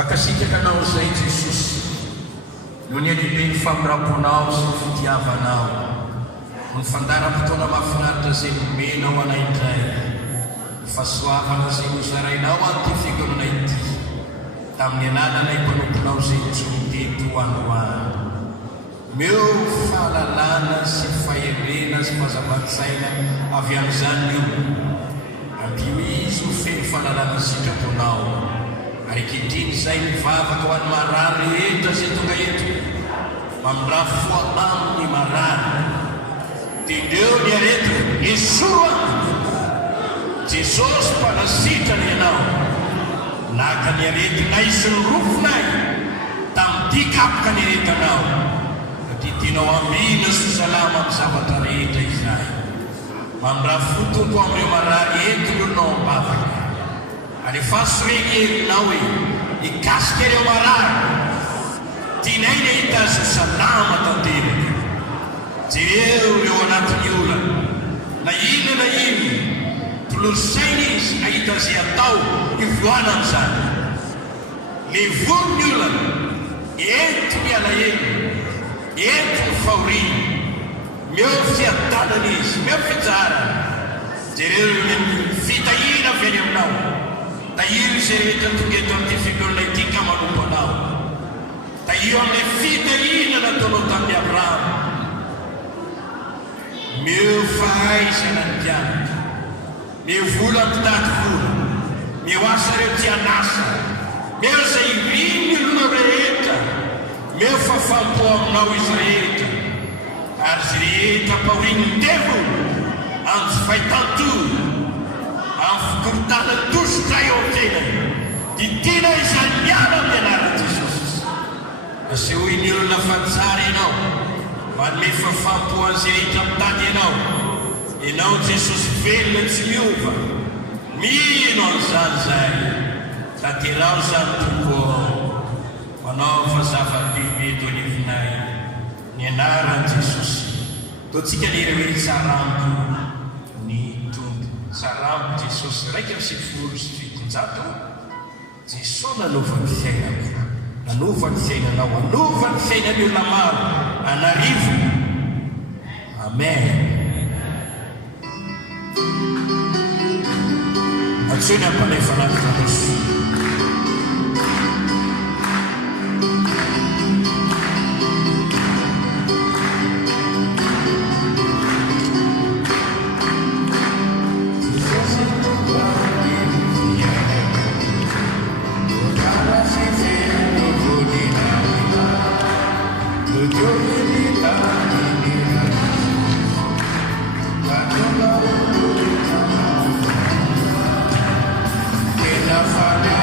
Makasitrakanao izay Jesosy, noho ny lehibe ny famiraponao sy ny fitiavanao, ny fandaram-potoana mahafinaritra izay nomenao anay indray, ny fahasoavana izay nozarainao an'ity fiangonana ity, tamin'ny alalanay mpanomponao izay nijoro teto androany. Meo fahalalana sy faherena sy fahazava-tsaina avy amin'izany io, ampio izy ho feno fahalalana sitraponao. Ary ankehitriny izay mivavaka ho an'ny marary rehetra izay tonga eto, mamindrafo amin'ny marary, tendreo ny aretina esoro aminy. Jesosy mpanasitrana ianao, naka ny aretina isy ny rofonay tamin'ity kapoka ny aretinao, satria tianao ambina sy salama amin'ny zavatra rehetra izay. Mamindrafo tompo amin'ireo marary eto no nao mibavaka. Ary fasoreny herinao hoe ikasika ireo marary, tianay ny hita azo salama tanteraka. Jereo ireo anatin'ny olana, na ino na ino, tolosaina izy ahita izay atao ivoana amin'izany. Le von'ny olana, ento ny alahelo, ento ny fahoriana, meo fiadanana izy, meo fitsarana. Jereo ny fitahina avy any aminao. Tahiry izay rehetra tonga eto amin'ity fiangonana ity ka manompo anao. Tahiry amin'ilay fitahina nataonao tamin'ny Abrahama. Meo fahaizana ny mpianatra, meo vola mitady vola, meo asa ireo tianasa, meo izay iriny olona rehetra, meo fafampo aminao izy rehetra. Ary izy rehetra mpahoriany tevo amin'ny tsy fahitantoro, amin'ny fikorotana tositra eo an-tenany, dia tena izany miala amin'ny anaran'i Jesosy. Asehoiny olona fa tsara ianao, manome fafampo an'izay rehetra mitady ianao Jesosy velona tsy miova, mino an'izany zay, tanterao zany tompo manaova zava-dehibe eto anivinay, ny anaran'i Jesosy. Taontsika ny ireo hoe tsarambo ny tompo, tsarambo Jesosy raika amin'ny sivifolo sy fitonjato. Jesosy nanova ny fiainako, nanova ny fiainanao, nanova ny fiainan'ny olona maro anarivo. Amen. Atsony ampanefana Kristy. Father.